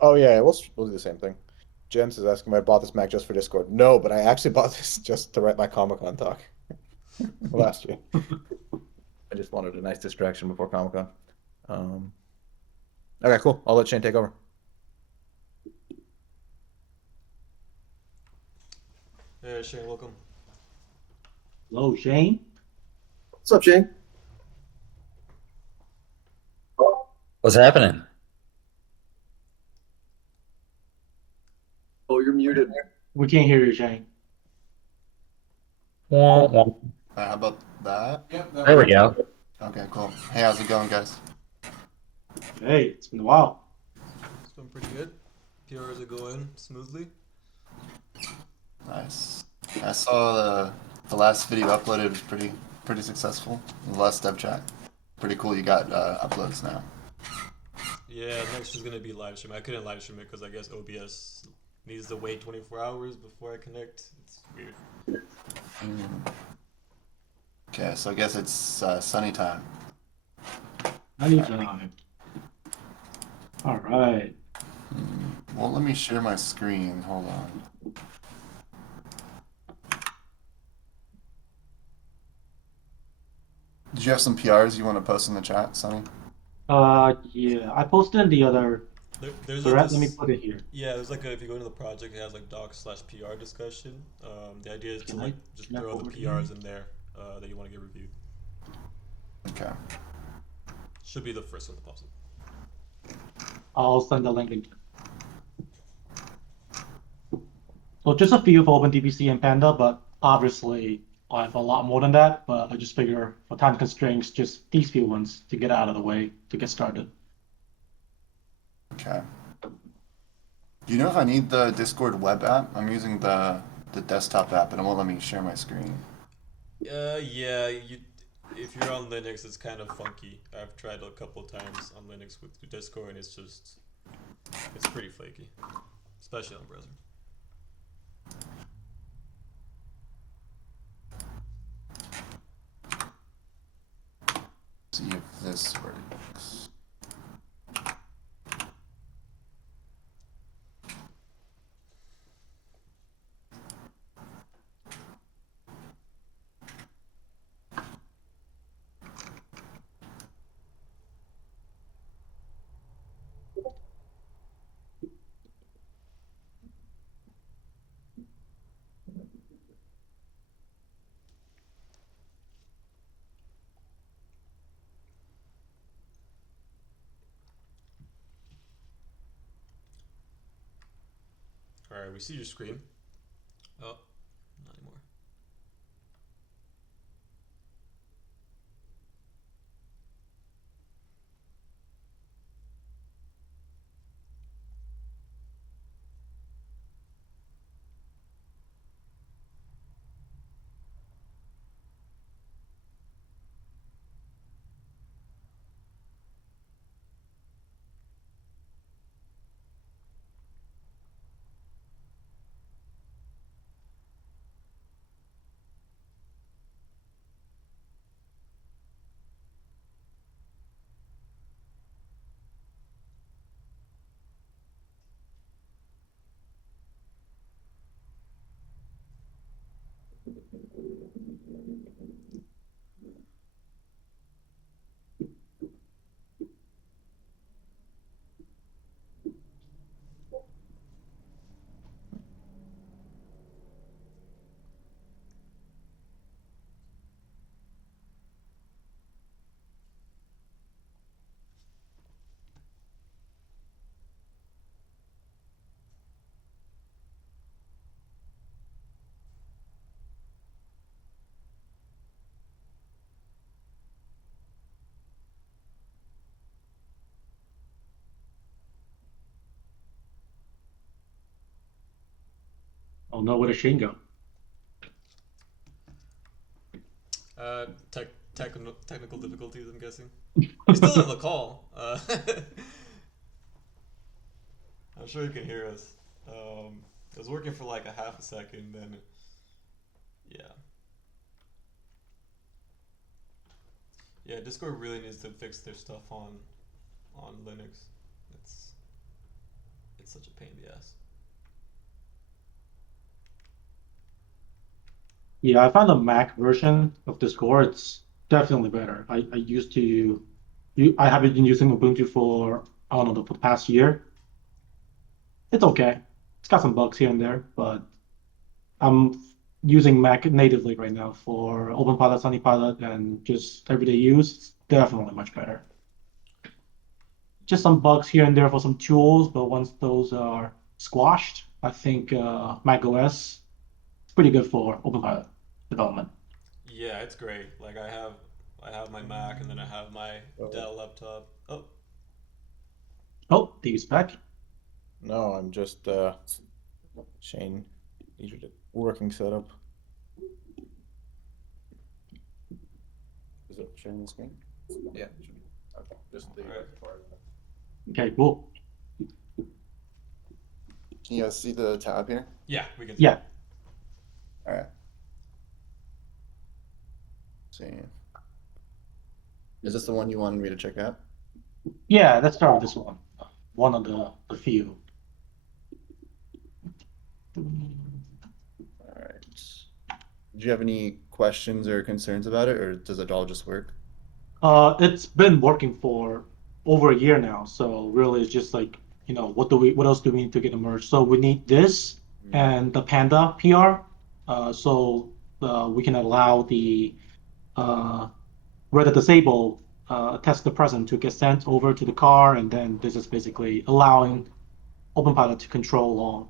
Oh yeah, we'll do the same thing. Jens is asking if I bought this Mac just for Discord. No, but I actually bought this just to write my Comic Con talk last year. I just wanted a nice distraction before Comic Con. Okay, cool. I'll let Shane take over. Hey, Shane, welcome. Hello, Shane. What's up, Shane? What's happening? Oh, you're muted. We can't hear you, Shane. Wah, wah. How about that? There we go. Okay, cool. Hey, how's it going, guys? Hey, it's been a while. It's been pretty good. PRs are going smoothly. Nice. I saw the last video uploaded was pretty successful. The last dev chat. Pretty cool. You got uploads now. Yeah, next is gonna be live stream. I couldn't live stream it because I guess OBS needs to wait 24 hours before I connect. It's weird. Okay, so I guess it's sunny time. Anytime. All right. Well, let me share my screen. Hold on. Did you have some PRs you want to post in the chat, Sonny? Yeah, I posted in the other There's thread. Let me put it here. yeah, there's like if you go into the project, it has like doc/PR discussion. The idea is to Can I- like just can I throw the forward it? PRs in there that you want to get reviewed. Okay. Should be the first one that pops up. I'll send the link again. So just a few for OpenDBC and Panda, but obviously I have a lot more than that. But I just figure for time constraints, just these few ones to get out of the way to get started. Okay. Do you know if I need the Discord web app? I'm using the desktop app, and it won't let me share my screen. Yeah, if you're on Linux, it's kind of funky. I've tried a couple times on Linux with Discord, and it's pretty flaky, especially on browser. See if this works. All right, we see your screen. Oh, not anymore. Oh no, where did Shane go? Technical difficulties, I'm guessing. He's still in the call. I'm sure he can hear us. It was working for like a half a second, then yeah. Yeah, Discord really needs to fix their stuff on Linux. It's it's such a pain in the ass. Yeah, I found the Mac version of Discord. It's definitely better. I used to I have been using Ubuntu for I don't know for the past year. It's okay. It's got some bugs here and there, but I'm using Mac natively right now for OpenPilot, SunnyPilot, and just everyday use. It's definitely much better. Just some bugs here and there for some tools, but once those are squashed, I think Mac OS is pretty good for OpenPilot development. Yeah, it's great. Like I have my Mac and then I have my Dell laptop. Oh, Oh, Dave's back. No, I'm just Shane. Needed a working setup. Is it sharing the screen? Yeah. It should be. Okay. Just the Alright. part. Okay, cool. Can you guys see the tab here? yeah, we can see. Yeah, All right. See. Is this the one you wanted me to check out? yeah. Let's start with this one. One of the few. All right. Do you have any questions or concerns about it, or does it all just work? It's been working for over a year now, so really it's just like, what else do we need to get merged? So we need this and the Panda PR, so we can allow the Reddit disable test the present to get sent over to the car, and then this is basically allowing OpenPilot to control along.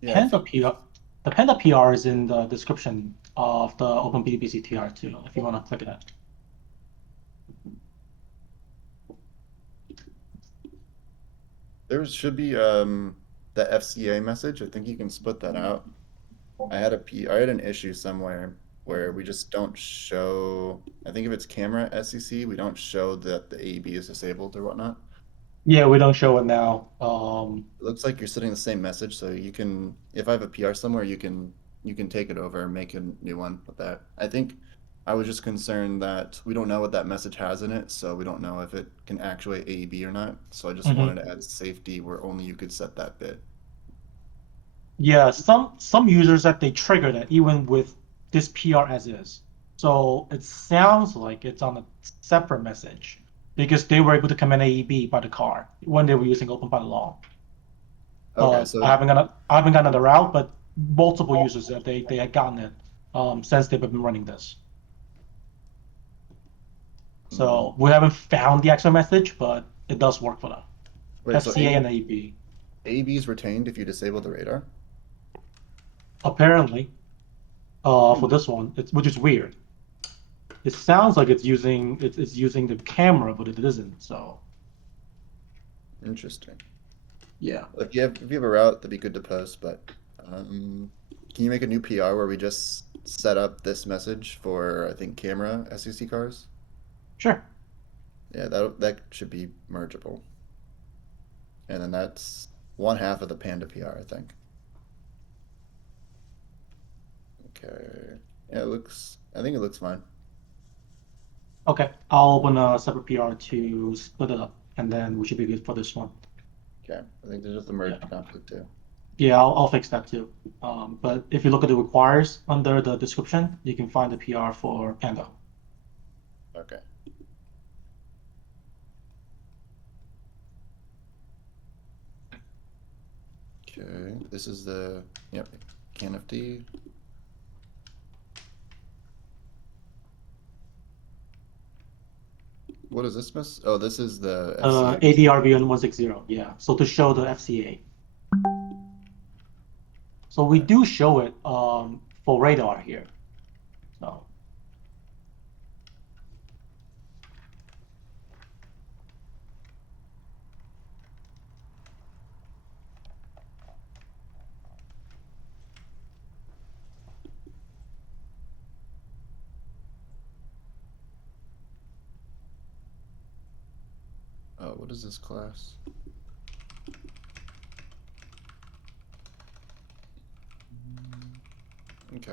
Yeah, I think The Panda PR is in the description of the OpenBDBC TR too, if you want to click it. there should be the FCA message. I think you can split that out. I had an issue somewhere where we just don't show. I think if it's camera SEC, we don't show that the AEB is disabled or whatnot. Yeah, we don't show it now. It looks like you're sending the same message, so you can. If I have a PR somewhere, you can take it over and make a new one with that. I think I was just concerned that we don't know what that message has in it, so we don't know if it can actuate AEB or not. So I just wanted to add safety where only you could set that bit. Yeah, some users that they trigger that even with this PR as is. So it sounds like it's on a separate message because they were able to command AEB by the car when they were using OpenPilot long. Okay, so I haven't gotten the route, but multiple users that they had gotten it since they've been running this. So we haven't found the actual message, but it does work for them. wait, so FCA and AEB. AEB is retained if you disable the radar? Apparently, for this one, which is weird. It sounds like it's using the camera, but it isn't. So Interesting. yeah, If you have a route, that'd be good to post, but can you make a new PR where we just set up this message for, I think, camera SEC cars? sure. Yeah, that should be mergeable. And then that's one half of the Panda PR, I think. Okay. Yeah, I think it looks fine. Okay, I'll open a separate PR to split it up, and then we should be good for this one. Okay. I think there's just a merge conflict too. Yeah, I'll fix that too. But if you look at the requires under the description, you can find the PR for Panda. Okay. Okay, this is yep, CanFD. What is this miss? Oh, this is the FCA. ADRVN 160. Yeah, so to show the FCA. So we do show it for radar here. So What is this class? Okay.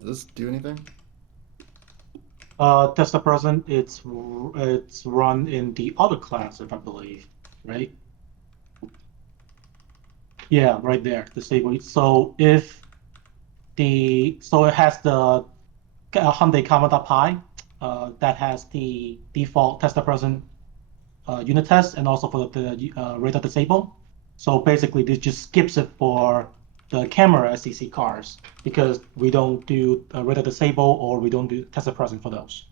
Does this do anything? Test the present. It's run in the other class, if I believe, right? Yeah, right there. Disable. So if so it has the Hyundai comma.pi that has the default test the present unit test and also for the radar disable. So basically, this just skips it for the camera SCC cars because we don't do radar disable or we don't do test the present for those.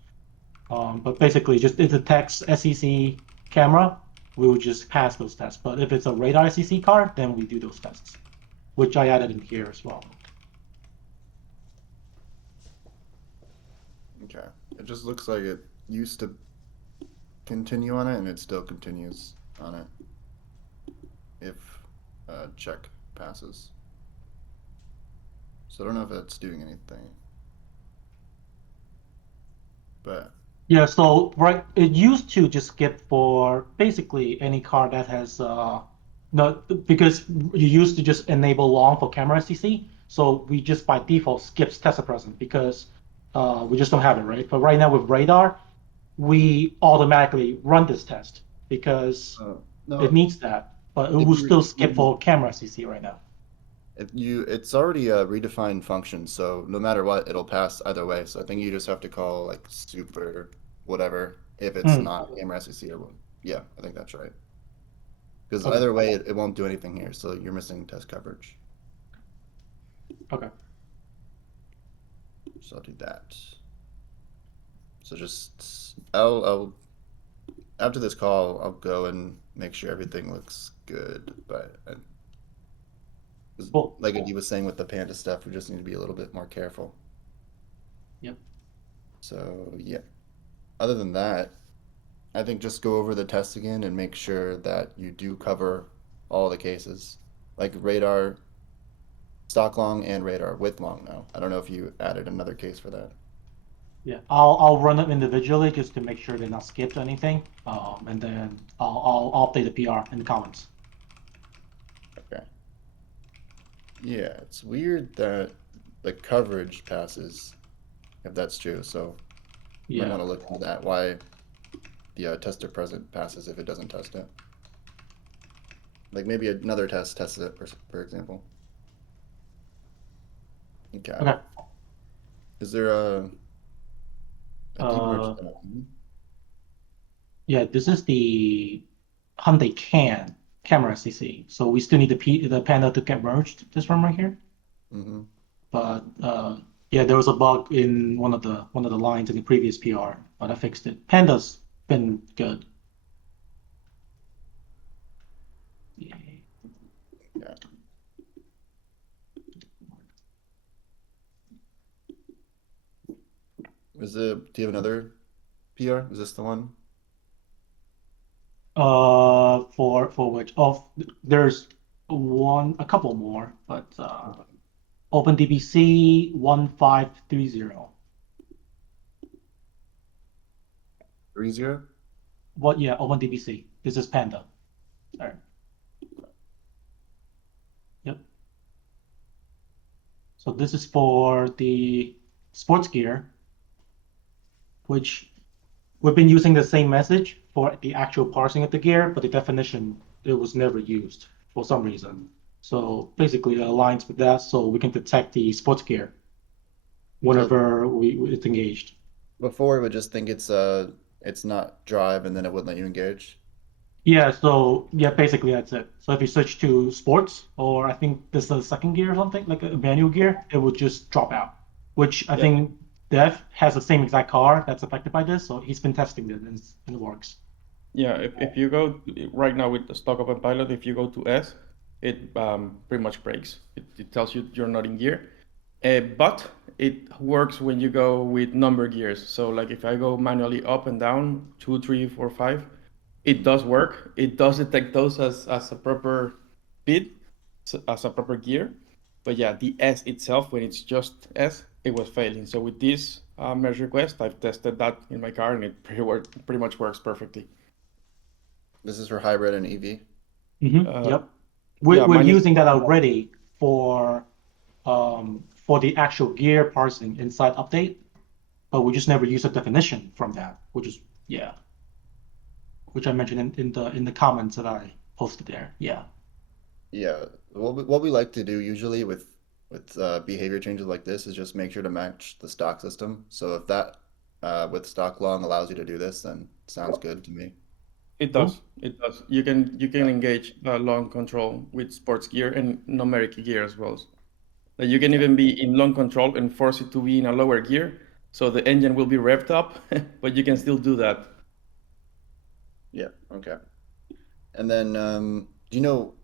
But basically, just if it detects SCC camera, we will just pass those tests. But if it's a radar SCC car, then we do those tests, which I added in here as well. Okay. It just looks like it used to continue on it, and it still continues on it if check passes. So I don't know if that's doing anything. But Yeah, so right, it used to just skip for basically any car that has no because you used to just enable long for camera SCC, so we just by default skips test present because we just don't have it, right? But right now with radar, we automatically run this test because no, it needs that, but it if will you still skip for camera SCC right now. it's already a redefined function, so no matter what, it'll pass either way. So I think you just have to call like super whatever if it's not camera SEC or yeah, I think that's right. Because Okay. either way, it won't do anything here, so you're missing test coverage. Okay. So I'll do that. So just I'll after this call, I'll go and make sure everything looks good. But Cool. like he was saying with the Panda stuff, we just need to be a little bit more careful. Yep. So yeah. Other than that, I think just go over the tests again and make sure that you do cover all the cases, like radar, stock long, and radar with long now. I don't know if you added another case for that. Yeah, I'll run them individually just to make sure they're not skipped or anything. And then I'll update the PR in the comments. Okay. Yeah, it's weird that the coverage passes, if that's true. So you might Yeah. want to look into that. Why the tester present passes if it doesn't test it. Like maybe another test tests it, for example. Okay. Okay. Is there a Uh, demerge? yeah, this is the Hyundai camera CC. So we still need the Panda to get merged. This one right here. Mm-hmm. But yeah, there was a bug in one of the lines in the previous PR, but I fixed it. Panda's been good. Yeah. Yeah. Do you have another PR? Is this the one? For which? Oh, there's a couple more, but OpenDBC 1530. 30? What? Yeah, OpenDBC. This is Panda. Sorry. Yep. So this is for the sports gear, which we've been using the same message for the actual parsing of the gear, but the definition it was never used for some reason. So basically, it aligns with that, so we can detect the sports gear whenever it's engaged. Before it would just think it's not drive and then it wouldn't let you engage. Yeah, so yeah, basically that's it. So if you switch to sports, or I think this is a second gear or something, like a manual gear, it would just drop out. Which I Yeah. think Dev has the same exact car that's affected by this, so he's been testing it and it works. Yeah, if you go right now with the stock open pilot, if you go to S, it pretty much breaks. It tells you you're not in gear. But it works when you go with number gears. So like if I go manually up and down, 2, 3, 4, 5, it does work. It does detect those as a proper bit, as a proper gear. But yeah, the S itself, when it's just S, it was failing. So with this merge request, I've tested that in my car, and it pretty much works perfectly. This is for hybrid and EV. Yep. Yeah, We're mine is. using that already for the actual gear parsing inside update, but we just never use a definition from that, which is yeah, which I mentioned in the comments that I posted there. Yeah. Yeah, what we like to do usually with behavior changes like this is just make sure to match the stock system. So if that with stock long allows you to do this, then sounds good to me. It Cool. does. It does. You can engage long control with sports gear and numeric gear as well. Like you can Okay. even be in long control and force it to be in a lower gear, so the engine will be revved up, but you can still do that. Yeah. Okay. And then do you know?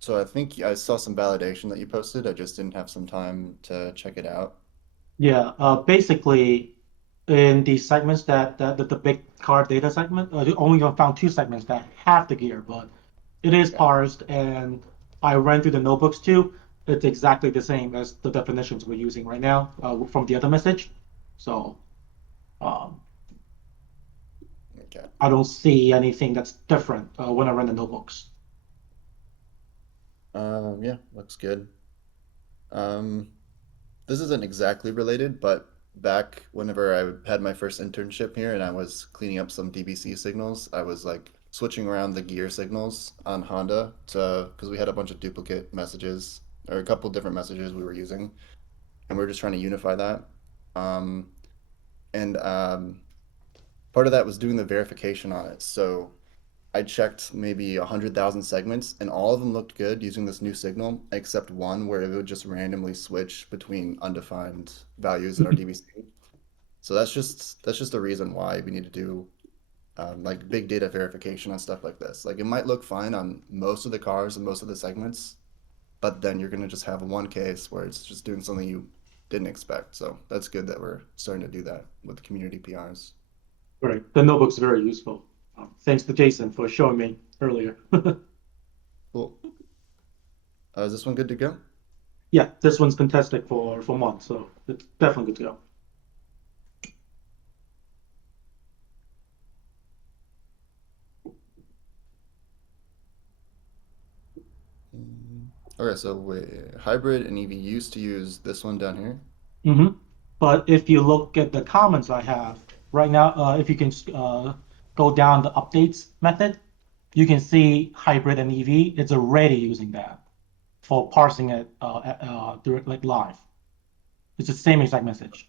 So I think I saw some validation that you posted. I just didn't have some time to check it out. Yeah. Basically, in the segments that the big car data segment, I only found two segments that have the gear, but it is Okay. parsed, and I ran through the notebooks too. It's exactly the same as the definitions we're using right now from the other message. So um, Okay. I don't see anything that's different when I run the notebooks. Yeah, looks good. Um, this isn't exactly related, but back whenever I had my first internship here and I was cleaning up some DBC signals, I was like switching around the gear signals on Honda to because we had a bunch of duplicate messages or a couple different messages we were using, and we are just trying to unify that. Um, and part of that was doing the verification on it. So I checked maybe 100,000 segments, and all of them looked good using this new signal, except one where it would just randomly switch between undefined values in our DBC. So that's just the reason why we need to do like big data verification on stuff like this. Like it might look fine on most of the cars and most of the segments, but then you're gonna just have one case where it's just doing something you didn't expect. So that's good that we're starting to do that with community PRs. Right. The notebook's very useful. Thanks to Jason for showing me earlier. Cool. Is this one good to go? Yeah, this one's been tested for months, so it's definitely good to go. Okay, so hybrid and EV used to use this one down here. hmm But if you look at the comments I have right now, if you can go down the updates method, you can see hybrid and EV. It's already using that for parsing it direct like live. It's the same exact message.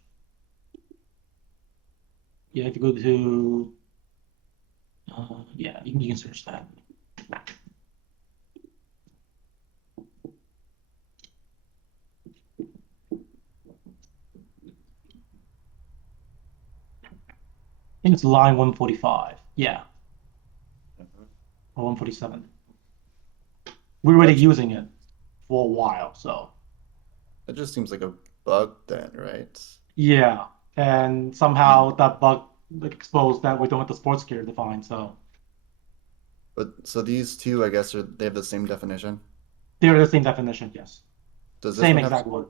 Yeah, if you go to yeah, you can search that. I think it's line 145. Yeah, or 147. We're already That using it for a while, so that just seems like a bug then, right? yeah. And Hmm. somehow that bug exposed that we don't have the sports gear defined, so But so these two, I guess, they have the same definition. they're the same definition, yes. Does this Same one have exact one.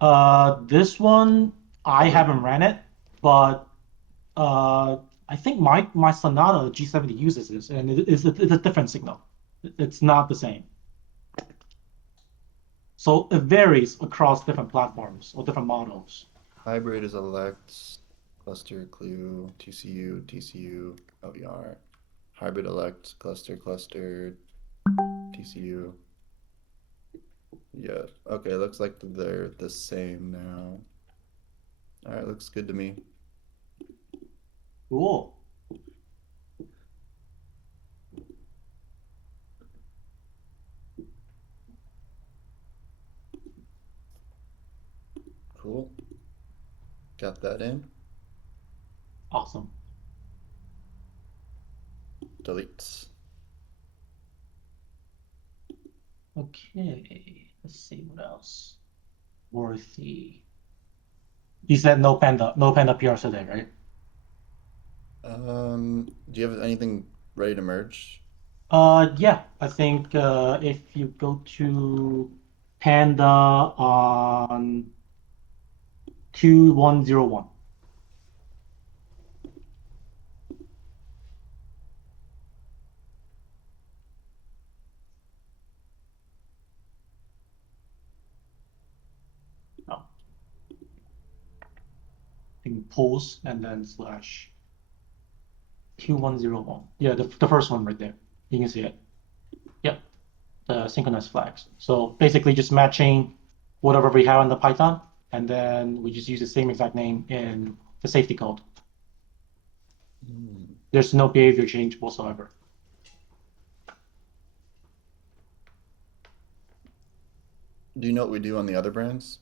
support? This one I Really? haven't ran it, but uh, I think my Sonata G70 uses this, and it's a different signal. It's not the same. So it varies across different platforms or different models. Hybrid is elect, cluster, clue, TCU, TCU, OER. Hybrid elect, cluster, cluster, TCU. Yeah. Okay, looks like they're the same now. All right, looks good to me. Cool. Cool. Got that in. Awesome. Delete. Okay. Let's see what else. Worthy. You said no panda PRs today, right? Do you have anything ready to merge? Yeah, I think if you go to Panda on 2101. Oh, I think pulse and then slash 2101. Yeah, the first one right there. You can see it. Yep, the synchronized flags. So basically just matching whatever we have in the Python, and then we just use the same exact name in the safety code. Hmm. There's no behavior change whatsoever. Do you know what we do on the other brands?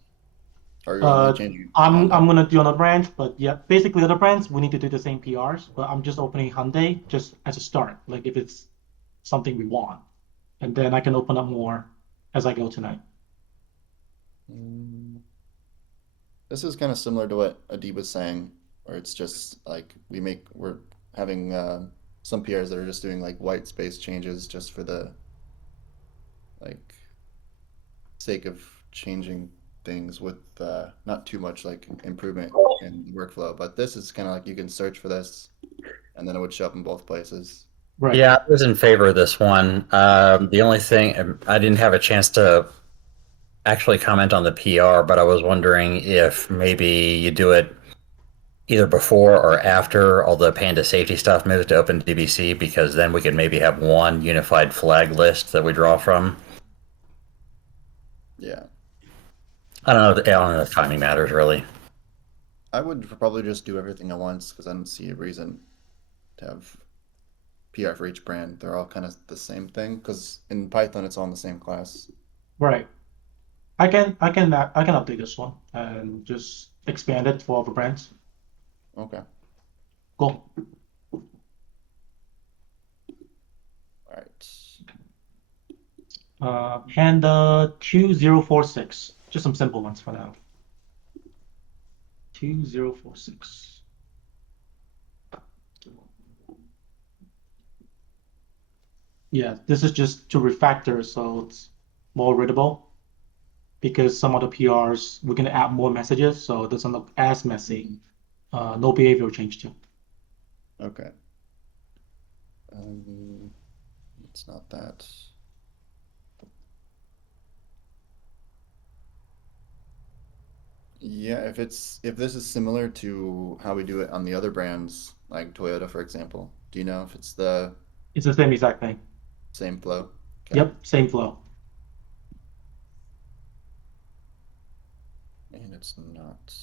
Or are you only changing I'm Honda? gonna do another branch, but yeah, basically other brands we need to do the same PRs, but I'm just opening Hyundai just as a start, like if it's something we want, and then I can open up more as I go tonight. Mm, This is kind of similar to what Adib was saying, where it's just like we're having some PRs that are just doing like white space changes just for the like sake of changing things with not too much like improvement in the workflow. But this is kind of like you can search for this, and then it would show up in both places. Right. Yeah, I was in favor of this one. The only thing I didn't have a chance to actually comment on the PR, but I was wondering if maybe you do it either before or after all the Panda safety stuff moves to OpenDBC, because then we could maybe have one unified flag list that we draw from. Yeah, I don't know if timing matters really. I would probably just do everything at once because I don't see a reason to have PR for each brand. They're all kind of the same thing because in Python it's all in the same class. Right. I can update this one and just expand it for other brands. Okay. Cool. All right. Panda 2046. Just some simple ones for now. 2046. Yeah, this is just to refactor so it's more readable because some of the PRs we're gonna add more messages so it doesn't look as messy. No behavioral change too. Okay. It's not that. Yeah, if this is similar to how we do it on the other brands, like Toyota, for example, do you know if it's the It's the same exact thing. same flow? Okay. Yep, same flow. And it's not.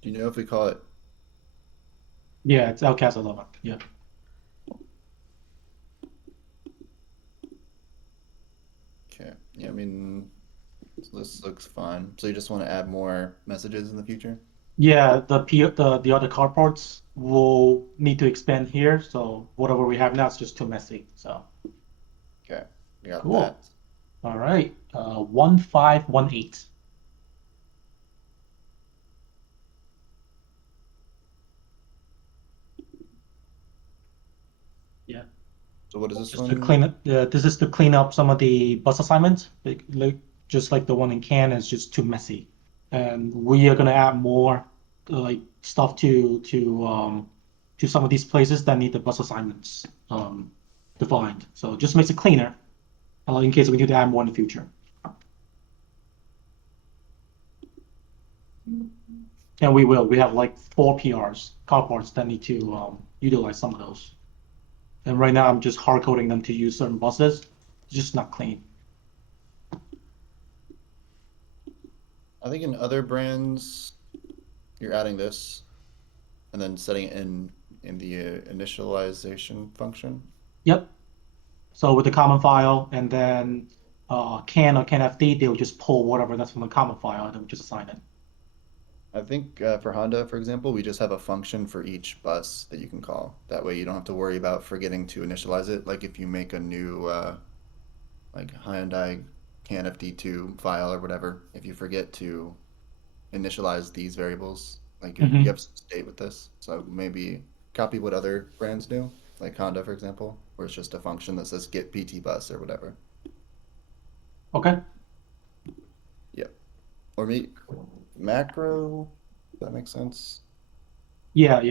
Do you know if we call it? Yeah, it's LCAS 11. Yeah. Okay. Yeah, I mean, this looks fine. So you just want to add more messages in the future? Yeah, the other carports will need to expand here, so whatever we have now is just too messy. So Okay. We got cool. that. All right. 1518. Yeah. So what is this Just to one? clean up, this is to clean up some of the bus assignments. Just like the one in Can is just too messy, and we are gonna add more like stuff to some of these places that need the bus assignments defined. So it just makes it cleaner, in case we need to add more in the future. And we will. We have like 4 PRs, carports that need to utilize some of those. And right now I'm just hard coding them to use certain buses. It's just not clean. I think in other brands, you're adding this and then setting it in the initialization function. Yep. So with the common file, and then can or CanFD, they would just pull whatever that's from the comma file and they would just assign it. I think for Honda, for example, we just have a function for each bus that you can call. That way you don't have to worry about forgetting to initialize it. Like if you make a new like Hyundai CanFD2 file or whatever, if you forget to initialize these variables, like you have some state with this. So maybe copy what other brands do, like Honda, for example, where it's just a function that says get PT bus or whatever. Okay. Yep. Or me macro. Does that make sense? Yeah.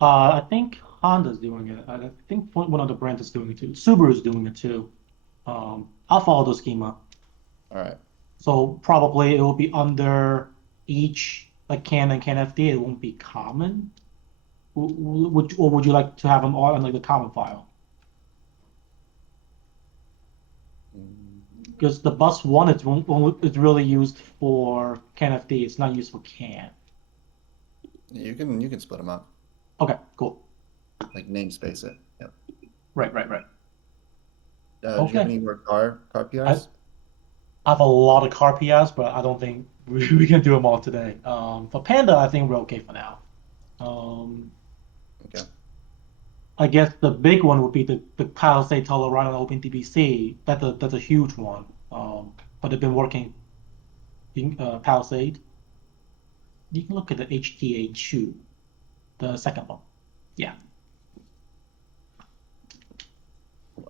I think Honda's doing it. I think one of the brands is doing it too. Subaru's doing it too. I'll follow the schema. All right. So probably it will be under each like can and CanFD. It won't be common. Or would you like to have them all on like the common file? Because the bus one it's really used for CanFD. It's not used for can. You can split them up, Okay, cool. like namespace it. Yep. Right. Do you have Okay. any more car PRs? I have a lot of car PRs, but I don't think we can do them all today. For Panda, I think we're okay for now. Okay. I guess the big one would be the Palisade Colorado OpenDBC. That's a huge one. But they've been working in Palisade. You can look at the HTA2, the second one. Yeah.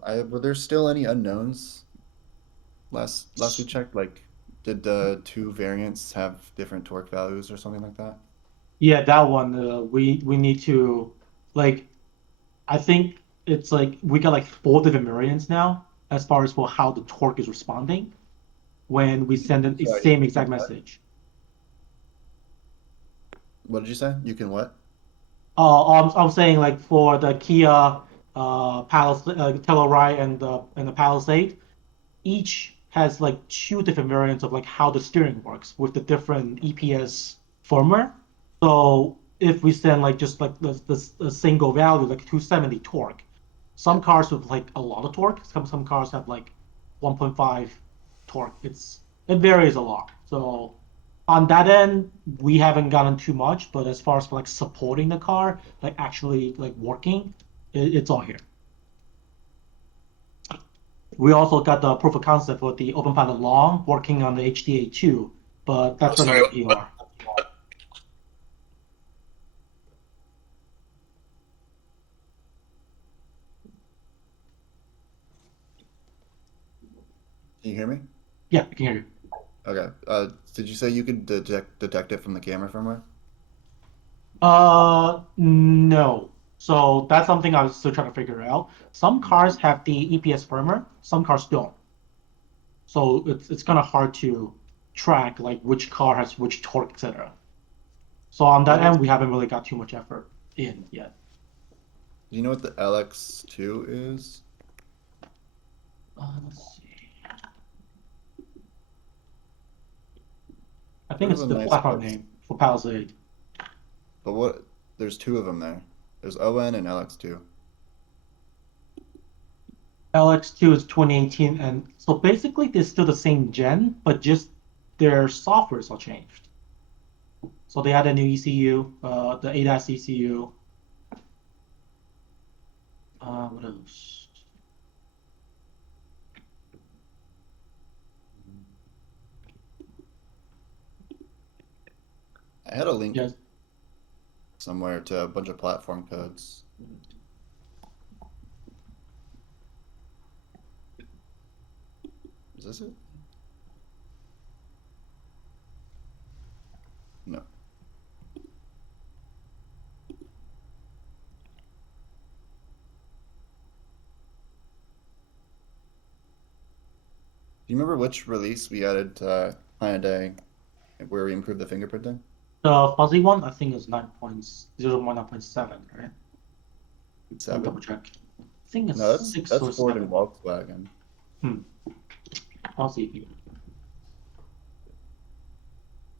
Were there still any unknowns last we checked? Like, did the two variants have different torque values or something like that? Yeah, that one. We need to like. I think it's like we got like 4 different variants now as far as for how the torque is responding when we send the Sorry, same exact message. what did you say? You can what? I'm saying like for the Kia Palisade, Telluride and the Palisade, each has like 2 different variants of like how the steering works with the different EPS firmware. So if we send like just like the single value like 270 torque, some cars with like a lot of torque, some cars have like 1.5 torque. It varies a lot. So on that end, we haven't gotten too much, but as far as like supporting the car, like actually like working, it's all here. We also got the proof of concept for the OpenPilot Long working on the HDA2, but that's Sorry. another PR. Can you hear me? Yeah, I can hear you. Okay. Did you say you could detect it from the camera firmware? No. So that's something I was still trying to figure out. Some cars have the EPS firmware, some cars don't. So it's kind of hard to track like which car has which torque, etc. So on that end, we haven't really got too much effort in yet. Do you know what the LX2 is? Let's see. I think Sort of it's a the nice platform place. name for Palisade. But what? There's two of them there. There's ON and LX2. LX2 is 2018, and so basically they're still the same gen, but just their softwares all changed. So they added a new ECU, the ADAS ECU. What else? I had a link Yes. somewhere to a bunch of platform codes. Is this it? No. Do you remember which release we added to Hyundai where we improved the fingerprinting? The fuzzy one, I think is 9.0.9.7, right? Let me 7? double check. I think it's No, that's 6 that's or Ford and 7. Volkswagen. I'll see if you.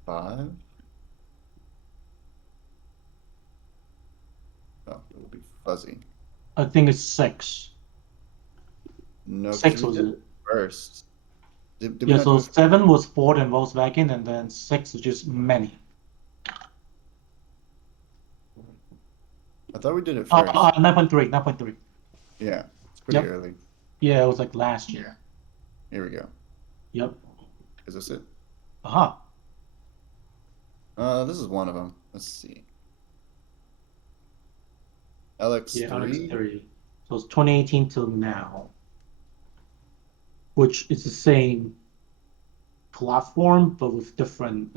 5? Oh, it will be fuzzy. I think it's 6. No, because 6 we was did it? it first. Did we Yeah, not so do it? 7 was Ford and Volkswagen, and then 6 is just many. I thought we did it first. 9.3, 9.3. Yeah, it's pretty Yep. early. Yeah, it was like last year. Here we go. Yep. Is this it? Aha. This is one of them. Let's see. Yeah, LX3. LX3. So it's 2018 till now, which is the same platform, but with different.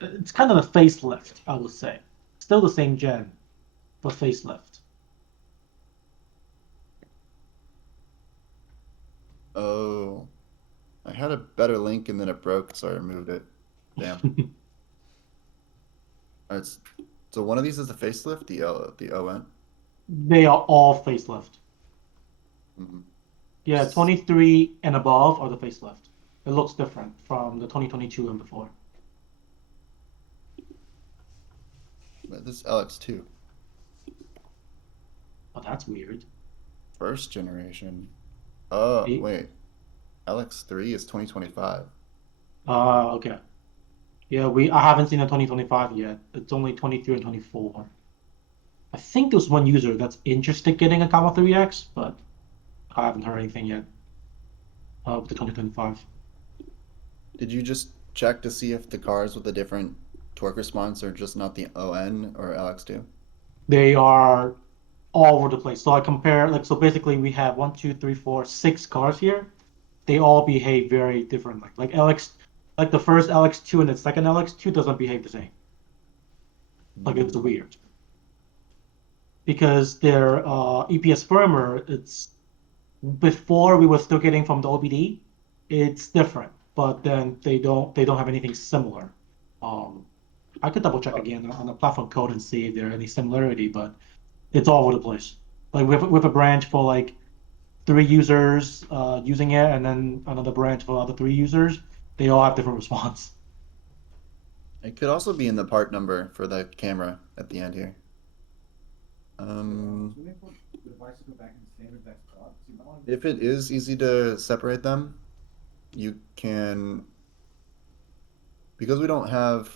It's kind of a facelift, I would say. Still the same gen, but facelift. Oh, I had a better link and then it broke, so I removed it. Damn. All right, so one of these is the facelift, the ON. They are all facelift. Mhm. Yeah, 23 and above are the facelift. It looks different from the 2022 and before. But this is LX2, Oh, that's weird. first generation. Oh, The- wait. LX3 is 2025. Okay. Yeah, I haven't seen the 2025 yet. It's only 23 and 24. I think there's one user that's interested in getting a Comma 3X, but I haven't heard anything yet of the 2025. Did you just check to see if the cars with a different torque response are just not the ON or LX2? They are all over the place. So I compare, like, so basically we have 6 cars here. They all behave very differently. Like like the first LX2 and the second LX2 doesn't behave the same. Like it's weird because their EPS firmware, it's before we were still getting from the OBD, it's different, but then they don't have anything similar. Um, I could double check again on the platform code and see if there are any similarity, but it's all over the place. Like with a branch for like 3 users using it, and then another branch for other 3 users, they all have different response. It could also be in the part number for the camera at the end here. If it is easy to separate them, you can, because we don't have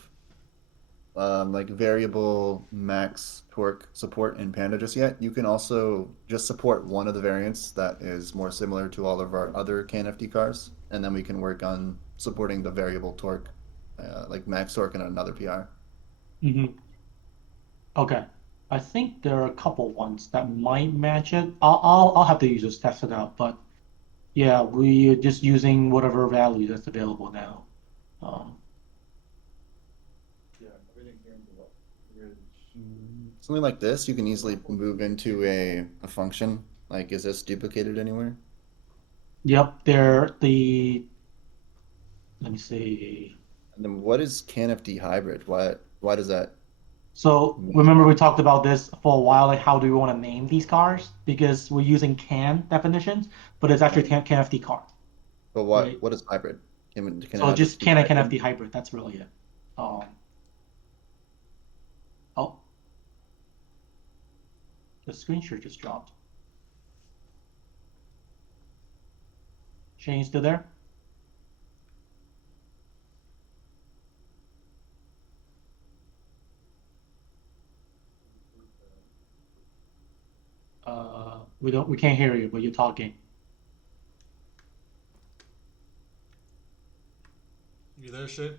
like variable max torque support in Panda just yet, you can also just support one of the variants that is more similar to all of our other CanFD cars, and then we can work on supporting the variable torque, like max torque in another PR. Mm-hmm. Okay. I think there are a couple ones that might match it. I'll have the users test it out, but yeah, we're just using whatever value that's available now. Um, Something like this, you can easily move into a function. Like, is this duplicated anywhere? yep, they're the. Let me see. And then what is CanFD hybrid? Why does that So remember we talked about this for a while, like how do we want to name these cars? Because we're using CAN definitions, but it's actually right. CAN FD car, But right? what is hybrid? Can it So not just just be CAN and CAN hybrid? FD hybrid. That's really it. Um, oh, the screen share just dropped. Shane, you still there? We can't hear you, but you're talking. You there, Shay?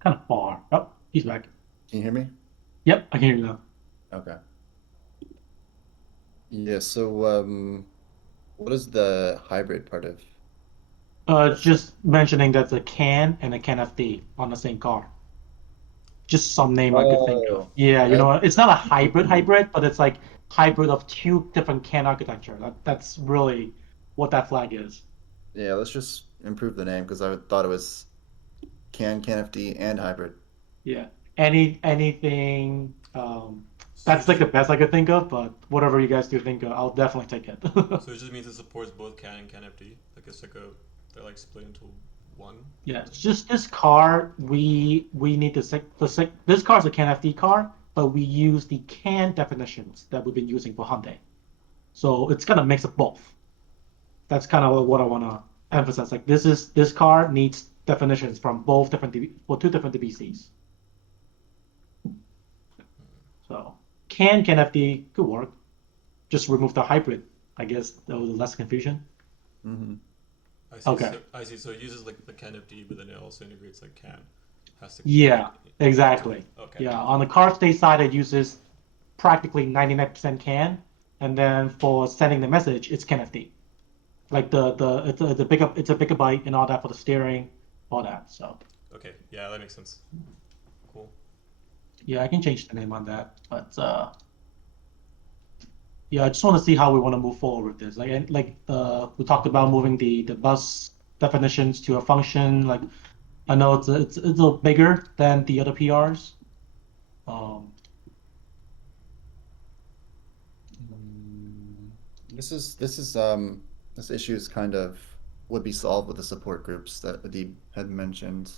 Kind of far. Oh, he's back. Can you hear me? Yep, I can hear you now. Okay. Yeah, so what is the hybrid part of Just mentioning that the CAN and the CAN FD on the same car. Just some name I could think of. Oh, Yeah, you that, know, it's not a hybrid, but it's like hybrid of 2 different CAN architecture. That's really what that flag is. yeah, let's just improve the name because I thought it was CanFD, and hybrid. Yeah. Anything So that's like the best I could think of, but whatever you guys do think of, I'll definitely take it. so it just means it supports both CAN and CanFD. Like it's like they're like split into one. Yeah, it's just this car. We need this car is a CAN FD car, but we use the CAN definitions that we've been using for Hyundai. So it's gonna mix of both. That's kind of what I want to emphasize. Like this car needs definitions from both different two different DBCs. So CAN FD could work. Just remove the hybrid. I guess there was less confusion. Hmm. I see. Okay. So, I see. So it uses like the CanFD, but then it also integrates like CAN. Has to. Yeah, exactly. Okay. Yeah, on the car state side, it uses practically 99% CAN, and then for sending the message, it's CAN FD. Like it's a bigger byte and all that for the steering, all that. So Okay. Yeah, that makes sense. Cool. yeah, I can change the name on that, but yeah, I just want to see how we want to move forward with this. We talked about moving the bus definitions to a function. Like I know it's a little bigger than the other PRs. Um, This issue is kind of would be solved with the support groups that Adib had mentioned.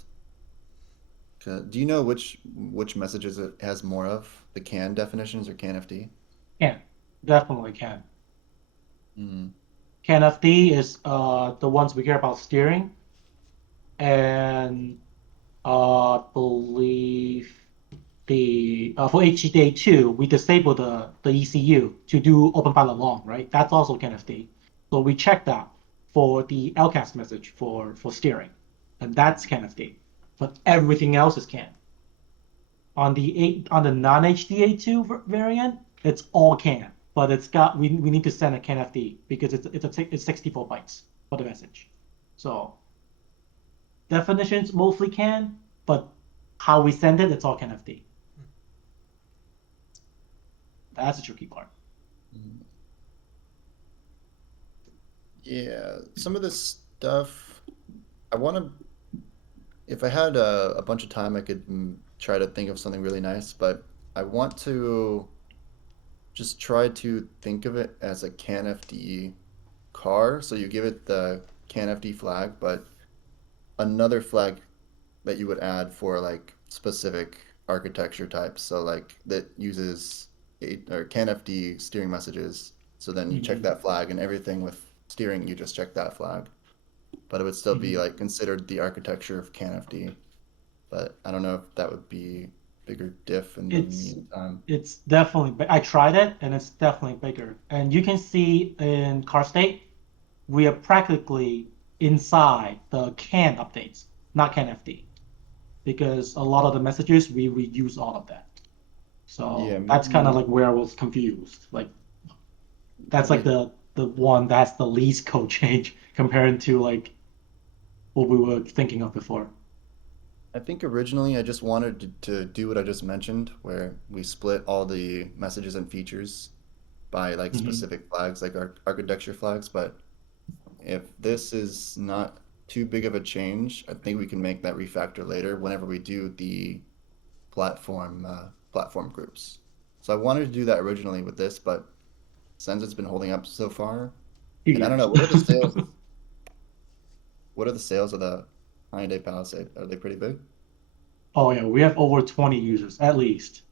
Do you know which messages it has more of? The CAN definitions or CAN FD? can definitely can. Mm. CAN FD is the ones we care about steering, and believe the for HDA2 we disable the ECU to do open pilot long, right? That's also CAN FD. So we check that for the LCAS message for steering, and that's CAN FD. But everything else is CAN. On the non-HDA2 variant, it's all CAN, but we need to send a CAN FD because it's 64 bytes for the message. So definitions mostly CAN, but how we send it, it's all CAN FD. That's the tricky part. Yeah, some of this stuff, I want to. If I had a bunch of time, I could try to think of something really nice, but I want to just try to think of it as a CAN FD car. So you give it the CAN FD flag, but another flag that you would add for like specific architecture types. So like that uses or CAN FD steering messages. So then you check Mhm. that flag, and everything with steering, you just check that flag. But it would still be Mhm. like considered the architecture of CAN FD. But I don't know if that would be bigger diff in the It's meantime. it's definitely. I tried it, and it's definitely bigger. And you can see in car state, we are practically inside the CAN updates, not CAN FD, because a lot of the messages we reuse all of that. Yeah, So that's kind of like where I was confused. Like that's like the one that's the least code change compared to like what we were thinking of before. I think originally I just wanted to do what I just mentioned, where we split all the messages and features by like Hmm. specific flags, like architecture flags. But if this is not too big of a change, I think we can make that refactor later whenever we do the platform groups. So I wanted to do that originally with this, but since it's been holding up so far, 2 and I don't years. know, what are the sales? What are the sales of the Hyundai Palisade? Are they pretty big? Oh yeah, we have over 20 users at least,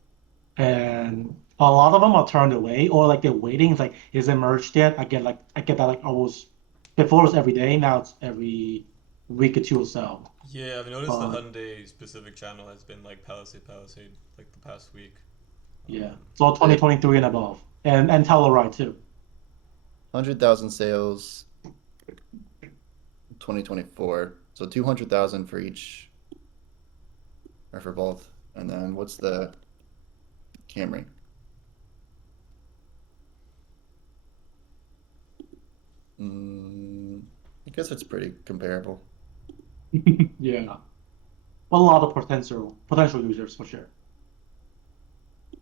and a lot of them are turned away or like they're waiting. It's like, is it merged yet? I get that like almost before it was every day. Now it's every week or two or so. Yeah, I've noticed the But Hyundai specific channel has been like Palisade like the past week. yeah, it's all They have 2023 and above, and Telluride too. 100,000 sales 2024. So 200,000 for each or for both. And then what's the Camry? Mm, I guess it's pretty comparable. Yeah, a lot of potential users for sure.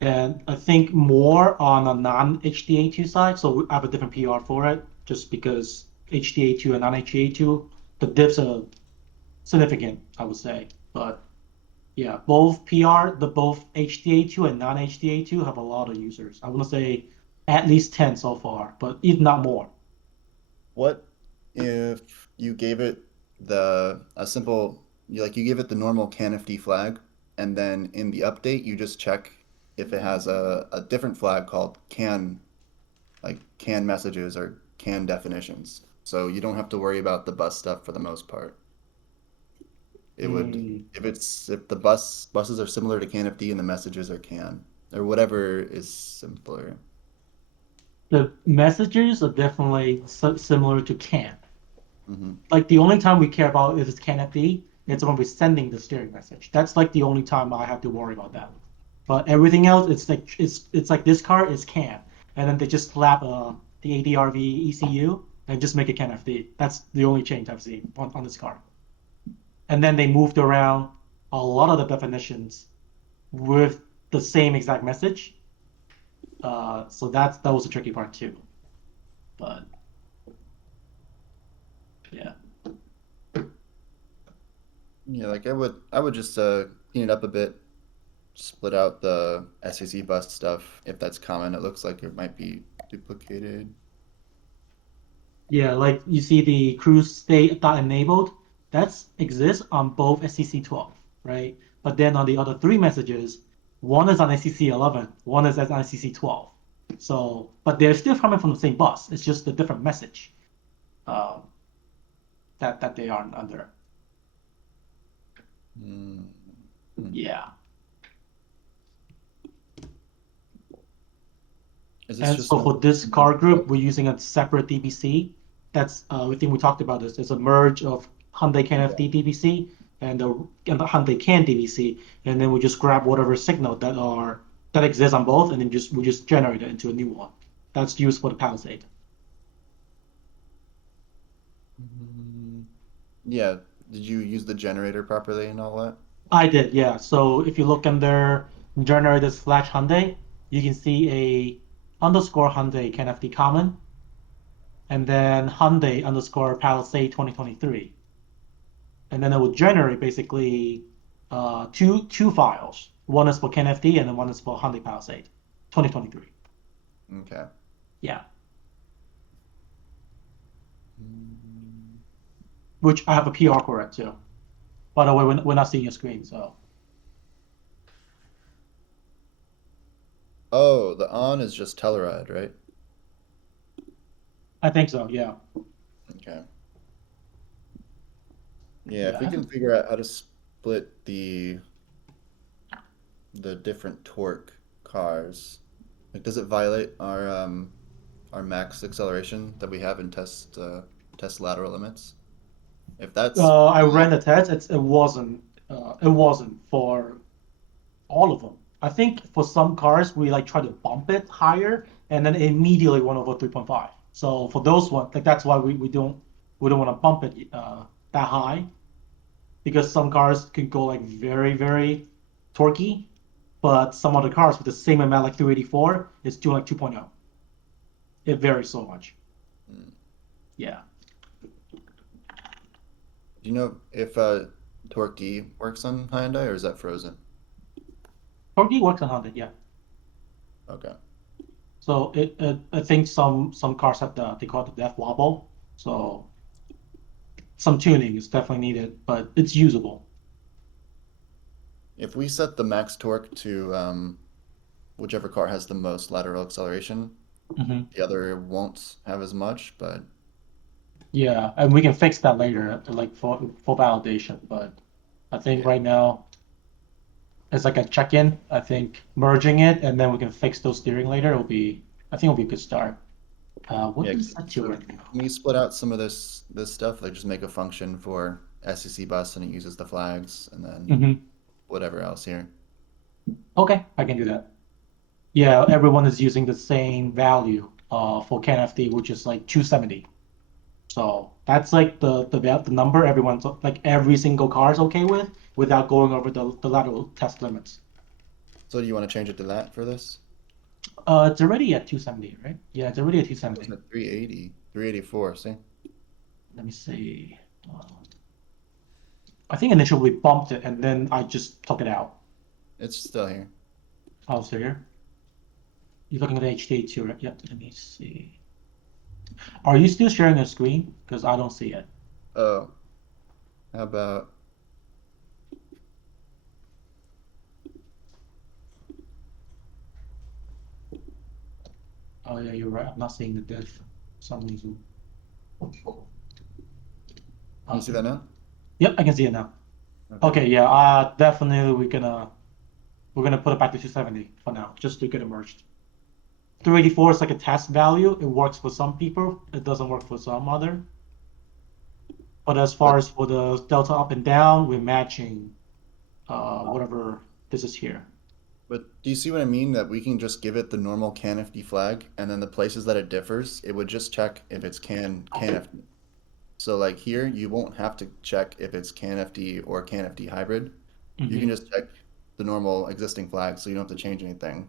And I think more on a non-HDA2 side, so I have a different PR for it, just because HDA2 and non-HDA2, the diffs are significant, I would say. But yeah, both HDA2 and non-HDA2 have a lot of users. I want to say at least 10 so far, but if not more. What if you gave it a simple you give it the normal CanFD flag, and then in the update you just check if it has a different flag called can messages or can definitions. So you don't have to worry about the bus stuff for the most part. It would Mm. if the buses are similar to CanFD and the messages are can or whatever is simpler. The messages are definitely similar to CAN. Hmm. Like the only time we care about is CAN-FD, it's when we're sending the steering message. That's like the only time I have to worry about that. But everything else, it's like this car is CAN, and then they just slap the ADRV ECU and just make it CAN-FD. That's the only change I've seen on this car. And then they moved around a lot of the definitions with the same exact message. So that was the tricky part too. But yeah. Yeah, like I would just clean it up a bit, split out the SEC bus stuff if that's common. It looks like it might be duplicated. Yeah, like you see the cruise state dot enabled, that exists on both SCC 12, right? But then on the other three messages, one is on SCC 11, one is on SCC 12. So, but they're still coming from the same bus. It's just a different message um, that they are under. Mm. Yeah. Is this And just so for this car group, we're using a separate DBC. That's I think we talked about this. It's a merge of Hyundai Can FD DBC and the Hyundai Can DBC, and then we just grab whatever signal that exists on both, and then we just generate it into a new one. That's used for the Palisade. Yeah, did you use the generator properly and all that? I did, yeah. So if you look under generators slash Hyundai, you can see a underscore Hyundai Can FD common, and then Hyundai underscore Palisade 2023. And then it will generate basically two files. One is for CanFD and then one is for Hyundai Palisade 2023. Okay. Yeah, which I have a PR for it too. By the way, we're not seeing your screen, so Oh, the on is just Telluride, right? I think so. Yeah, Okay. Yeah, if we yeah. can figure out how to split the different torque cars, like does it violate our max acceleration that we have in test lateral limits? If that's I ran the test. It wasn't for all of them. I think for some cars we like try to bump it higher and then it immediately went over 3.5. So for those ones, like that's why we don't want to bump it that high because some cars can go like very very torquey, but some other cars with the same amount like 384 is doing like 2.0. It varies so much. mm, Yeah. do you know if torque D works on Hyundai or is that frozen? Torquey works on Honda, yeah. Okay. So I think some cars have they call it the death wobble. So some tuning is definitely needed, but it's usable. If we set the max torque to whichever car has the most lateral acceleration, Hmm. the other won't have as much, but Yeah, and we can fix that later, like for validation. But I think yeah. right now it's like a check-in. I think merging it and then we can fix those steering later. I think it'll be a good start. What Yeah, is that to right now? can we split out some of this stuff, like just make a function for SEC bus and it uses the flags and then Hmm. whatever else here. Okay, I can do that. Yeah, everyone is using the same value for CanFD, which is like 270. So that's like the number everyone's like every single car is okay with without going over the lateral test limits. So do you want to change it to that for this? It's already at 270, right? Yeah, it's already at It was 270. at 380, 384, see? Let me see. I think initially we bumped it and then I just took it out. It's still here. Oh, so here. You're looking at HD2, right? Yep, let me see. Are you still sharing a screen? Because I don't see it. Oh, How about Oh yeah, you're right. I'm not seeing the diff for some reason. can you see that now? Yep, I can see it now. Okay. Okay, yeah, definitely we're gonna put it back to 270 for now, just to get it merged. 384 is like a test value. It works for some people. It doesn't work for some other. But as far as for the delta up and down, we're matching whatever this is here. But do you see what I mean? That we can just give it the normal CanFD flag, and then the places that it differs, it would just check if it's CanFD. So like here, you won't have to check if it's CanFD or CanFD hybrid. You can Mhm. just check the normal existing flag, so you don't have to change anything.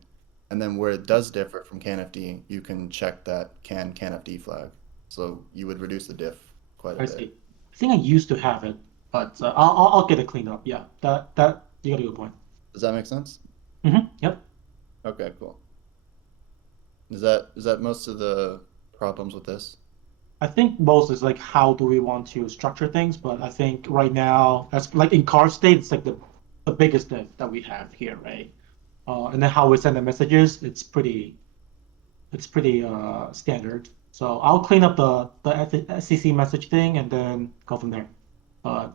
And then where it does differ from CanFD, you can check that CanFD flag. So you would reduce the diff quite a I bit. see. I think I used to have it, but I'll get it cleaned up. Yeah, that you got a good point. Does that make sense? Yep. Okay, cool. Is that most of the problems with this? I think most is like how do we want to structure things, but I think right now that's like in car state, it's like the biggest diff that we have here, right? And then how we send the messages, it's pretty standard. So I'll clean up the SCC message thing and then go from there. Uh,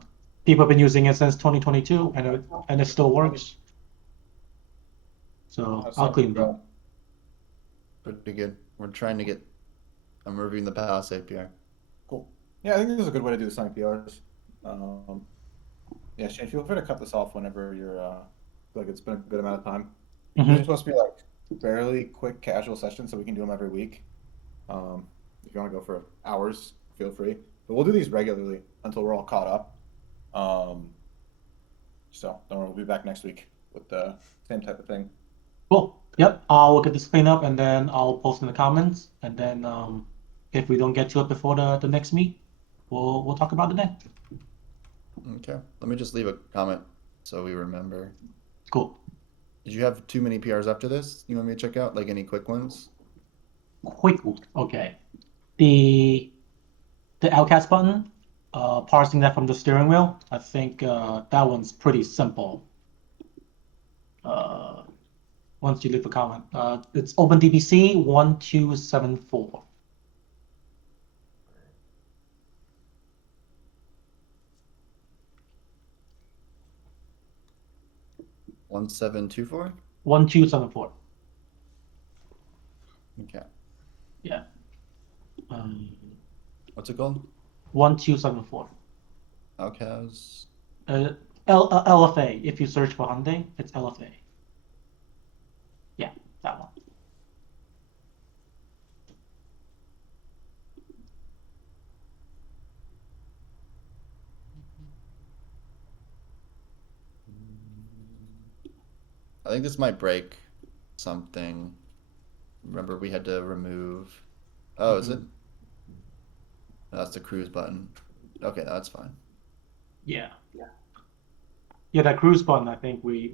People have been using it since 2022, and it still works. So I'll clean it up. Pretty good. We're trying to get. I'm reviewing the Palace API. Cool. Yeah, I think this is a good way to do the Sonic PRs. Yeah, Shane, feel free to cut this off whenever you're feel like it's been a good amount of time. These are supposed to be like fairly quick, casual sessions, so we can do them every week. If you want to go for hours, feel free. But we'll do these regularly until we're all caught up. So don't worry, we'll be back next week with the same type of thing. Cool. Yep. I'll get this clean up and then I'll post in the comments. And then if we don't get to it before the next meet, we'll talk about it then. Okay. Let me just leave a comment so we remember. Cool. Did you have too many PRs after this? You want me to check out? Like any quick ones? Quick. Okay. The LCAS button, parsing that from the steering wheel. I think that one's pretty simple. Uh, Once you leave a comment, it's OpenDBC 1274. One 724. 1274. Okay. Yeah. What's it called? 1274. Outcast. LFA. If you search for Hyundai, it's LFA. Yeah, that one. I think this might break something. Remember, we had to remove. Oh, is it? That's the cruise button. Okay, that's fine. Yeah. Yeah, that cruise button, I think we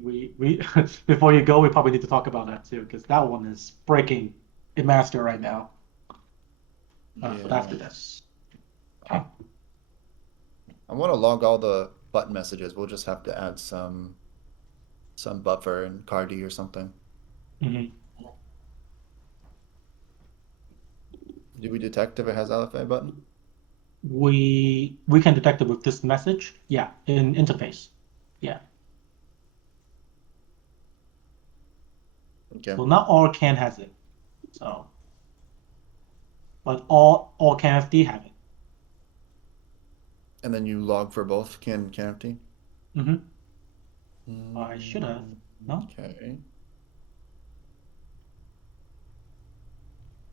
before you go, we probably need to talk about that too, because that one is breaking in master right now. But after this. I want to log all the button messages. We'll just have to add some buffer in Cardi or something. Mhm. Do we detect if it has LFA button? We can detect it with this message. Yeah, in interface. Yeah. Okay. So not all CAN has it. So, but all CAN FD have it. And then you log for both CanFT? I should have. No? Okay.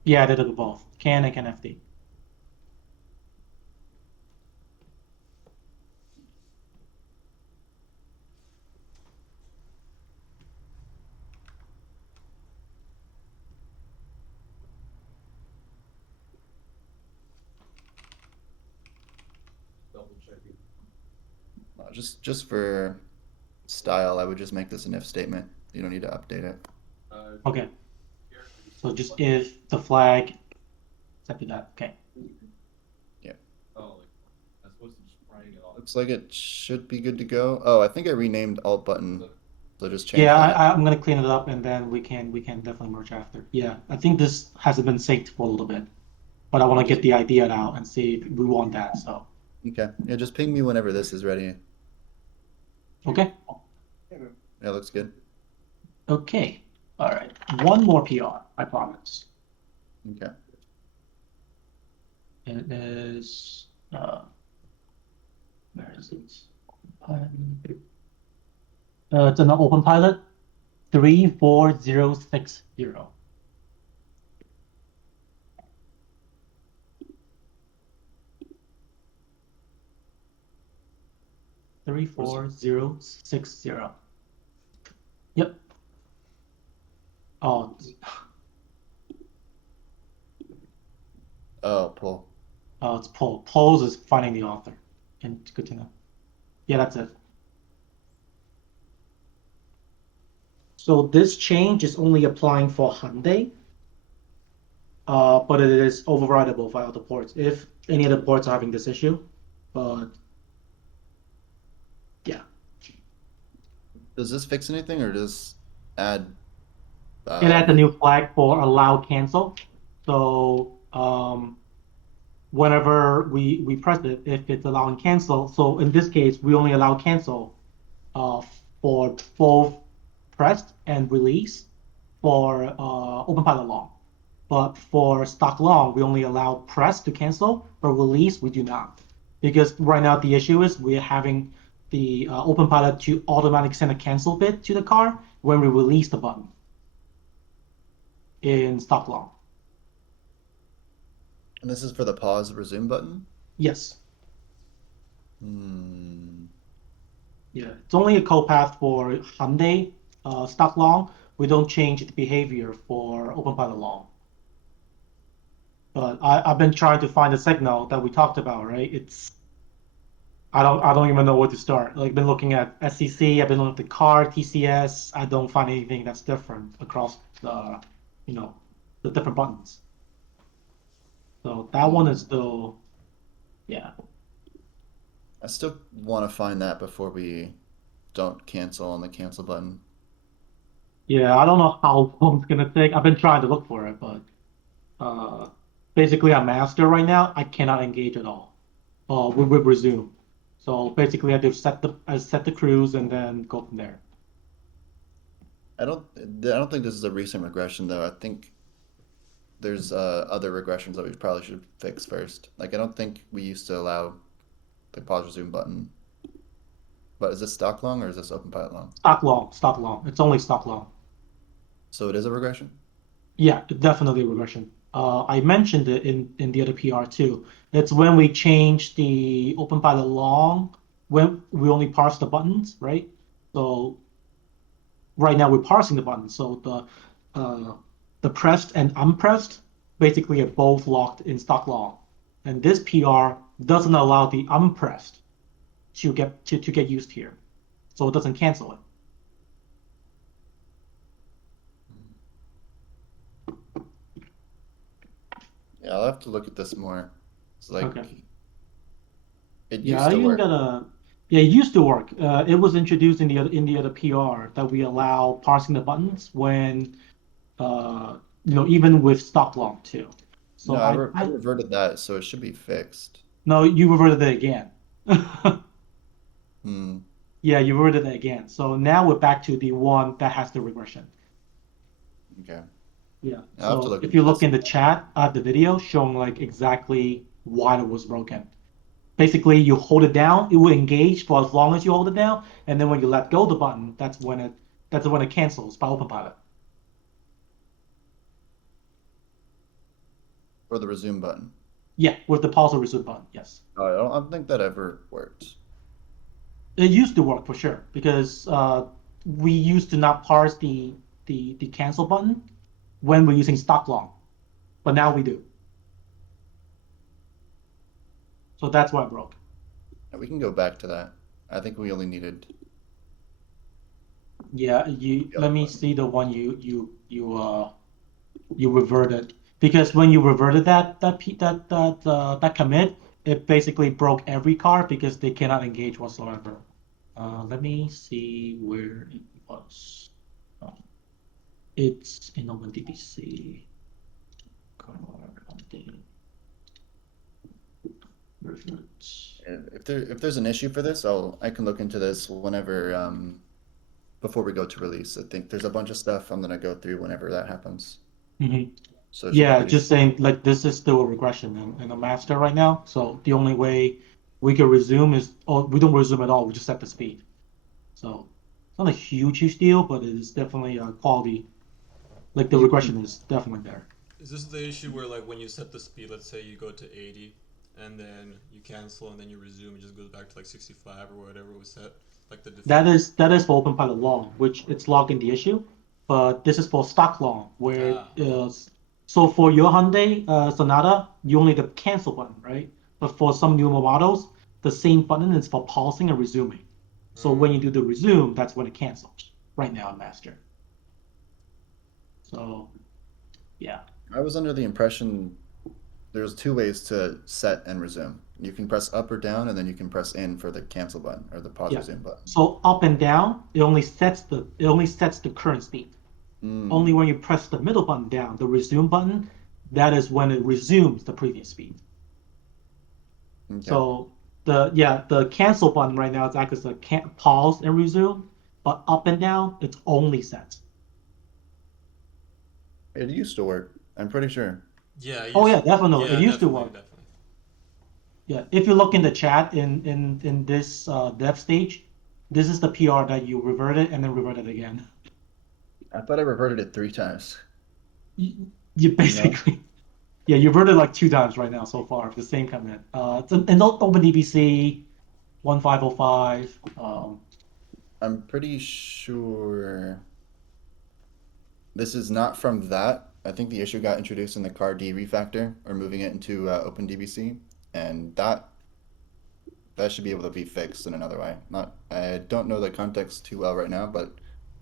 Yeah, I did it with both. CAN and CAN FD. Just for style, I would just make this an if statement. You don't need to update it. Okay. So just if the flag accepted that. Okay. Yeah. Looks like it should be good to go. Oh, I think I renamed alt button. So just change Yeah, that. I'm gonna clean it up and then we can definitely merge after. Yeah, I think this hasn't been synced for a little bit, but I want to get the idea out and see if we want that. So Okay. Yeah, just ping me whenever this is ready. okay, Yeah, looks good. okay, all right. One more PR, I promise. Okay. It is where is it? It's an open pilot 34060. 34060. Yep. Oh, Oh, pull. it's Paul. Paul's is finding the author. And good to know. Yeah, that's it. So this change is only applying for Hyundai, but it is overridable via other ports if any other ports are having this issue. But yeah, Does this fix anything or does add it adds a re- new flag for allow cancel. So whenever we press it, if it's allowing cancel, so in this case we only allow cancel uh, for both pressed and release for open pilot long. But for stock long, we only allow press to cancel, but release we do not. Because right now the issue is we're having the open pilot to automatically send a cancel bit to the car when we release the button in stock long. and this is for the pause resume button? Yes. Hmm. Yeah. It's only a code path for Hyundai stock long. We don't change the behavior for open pilot long. But I've been trying to find the signal that we talked about, right? I don't even know where to start. Like been looking at SCC, I've been looking at the car, TCS. I don't find anything that's different across the you know the different buttons. So that one is still yeah. I still want to find that before we don't cancel on the cancel button. Yeah, I don't know how long it's gonna take. I've been trying to look for it, but uh basically I'm master right now. I cannot engage at all. With resume. So basically I set the cruise and then go from there. I don't think this is a recent regression though. I think there's other regressions that we probably should fix first. Like I don't think we used to allow the pause resume button. But is this stock long or is this open pilot long? Stock long, stock long. It's only stock long. So it is a regression? Yeah, definitely regression. I mentioned it in the other PR too. It's when we change the open pilot long, when we only parse the buttons, right? So right now we're parsing the buttons. So the pressed and unpressed basically are both locked in stock long. And this PR doesn't allow the unpressed to get used here. So it doesn't cancel it. Yeah, I'll have to look at this more. It's like Okay. it Yeah, used I to even work. got a. Yeah, it used to work. It was introduced in the other PR that we allow parsing the buttons when, even with stop long too. So No, I I reverted that, so it should be fixed. no, you reverted it again. Hmm. Yeah, you reverted it again. So now we're back to the one that has the regression. Okay. Yeah. I'll have to So look if at you look this. in the chat, I have the video showing like exactly why it was broken. Basically, you hold it down, it will engage for as long as you hold it down, and then when you let go of the button, that's when it cancels by OpenPilot. For the resume button. Yeah, with the pause or resume button. Yes, Oh, I don't think that ever worked. it used to work for sure because we used to not parse the cancel button when we're using stock long, but now we do. So that's why it broke. We can go back to that. I think we only needed Yeah, you the let other me button. see the one you reverted because when you reverted that commit, it basically broke every card because they cannot engage whatsoever. Let me see where it was. It's in OpenDBC. Card update. Reference. If there's an issue for this, I can look into this whenever before we go to release. I think there's a bunch of stuff I'm gonna go through whenever that happens. Mm-hmm. So it should be Yeah, pretty just saying, like, this is still a regression in a master right now. So the only way we can resume is, oh, we don't resume at all. We just set the speed. So it's not a huge deal, but it is definitely a quality. Like, the You- regression is definitely there. Is this the issue where like when you set the speed, let's say you go to 80, and then you cancel and then you resume, it just goes back to like 65 or whatever was set, like the default. That is for OpenPilot long, which it's logged in the issue, but this is for stock long, where so for your Hyundai Sonata, you only the cancel button, right? But for some newer models, the same button is for pausing and resuming. So when you do the resume, that's when it cancels. Right now in master. So, yeah. I was under the impression there's two ways to set and resume. You can press up or down, and then you can press in for the cancel button or the pause Yeah. resume button. So up and down, it only sets the current speed. Only when you press the middle button down, the resume button, that is when it resumes the previous speed. Okay. So the cancel button right now is acting as a pause and resume, but up and down, it's only set. It used to work. I'm pretty sure. Yeah. Oh yeah, definitely. Yeah, It used to definitely, work. definitely. Yeah, if you look in the chat in this dev stage, this is the PR that you reverted and then reverted again. I thought I reverted it 3 times. You basically, yeah, you reverted like 2 times right now so far, the same commit. It's in OpenDBC 1505. I'm pretty sure this is not from that. I think the issue got introduced in the car D refactor or moving it into OpenDBC, and that should be able to be fixed in another way. I don't know the context too well right now, but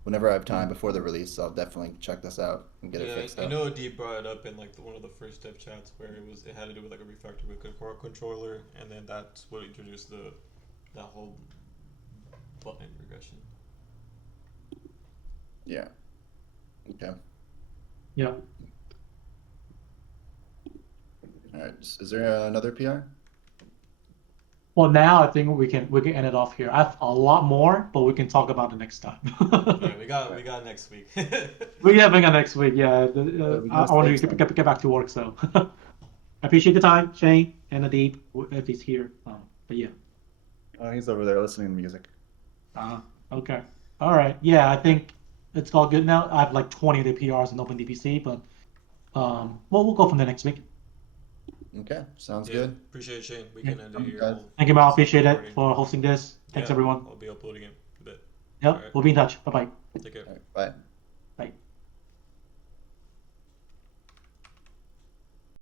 whenever I have time before the release, I'll definitely check this out and get it fixed I out. know D brought it up in like one of the first dev chats where it had to do with like a refactor with a car controller, and then that's what introduced that whole button regression. Yeah. Okay. Yeah. All right. Is there another PR? Well, now I think we can end it off here. I have a lot more, but we can talk about it next time. Alright, we got next week. We have it next week. Yeah, we I gotta want to save get back to work. So I appreciate the time, Shane and Adib, if he's here. But yeah. Oh, he's over there listening to music. Okay. All right. Yeah, I think it's all good now. I have like 20 of the PRs in OpenDBC, but well, we'll go from there next week. Okay, sounds Yeah, good. appreciate it, Shane. We can end it Okay, here. guys. Thank you, Mal. Stop Appreciate it recording. for hosting this. Thanks, Yeah, everyone. I'll be uploading it a bit. Yep, Alright. we'll be in touch. Bye bye. Take care. All right, bye.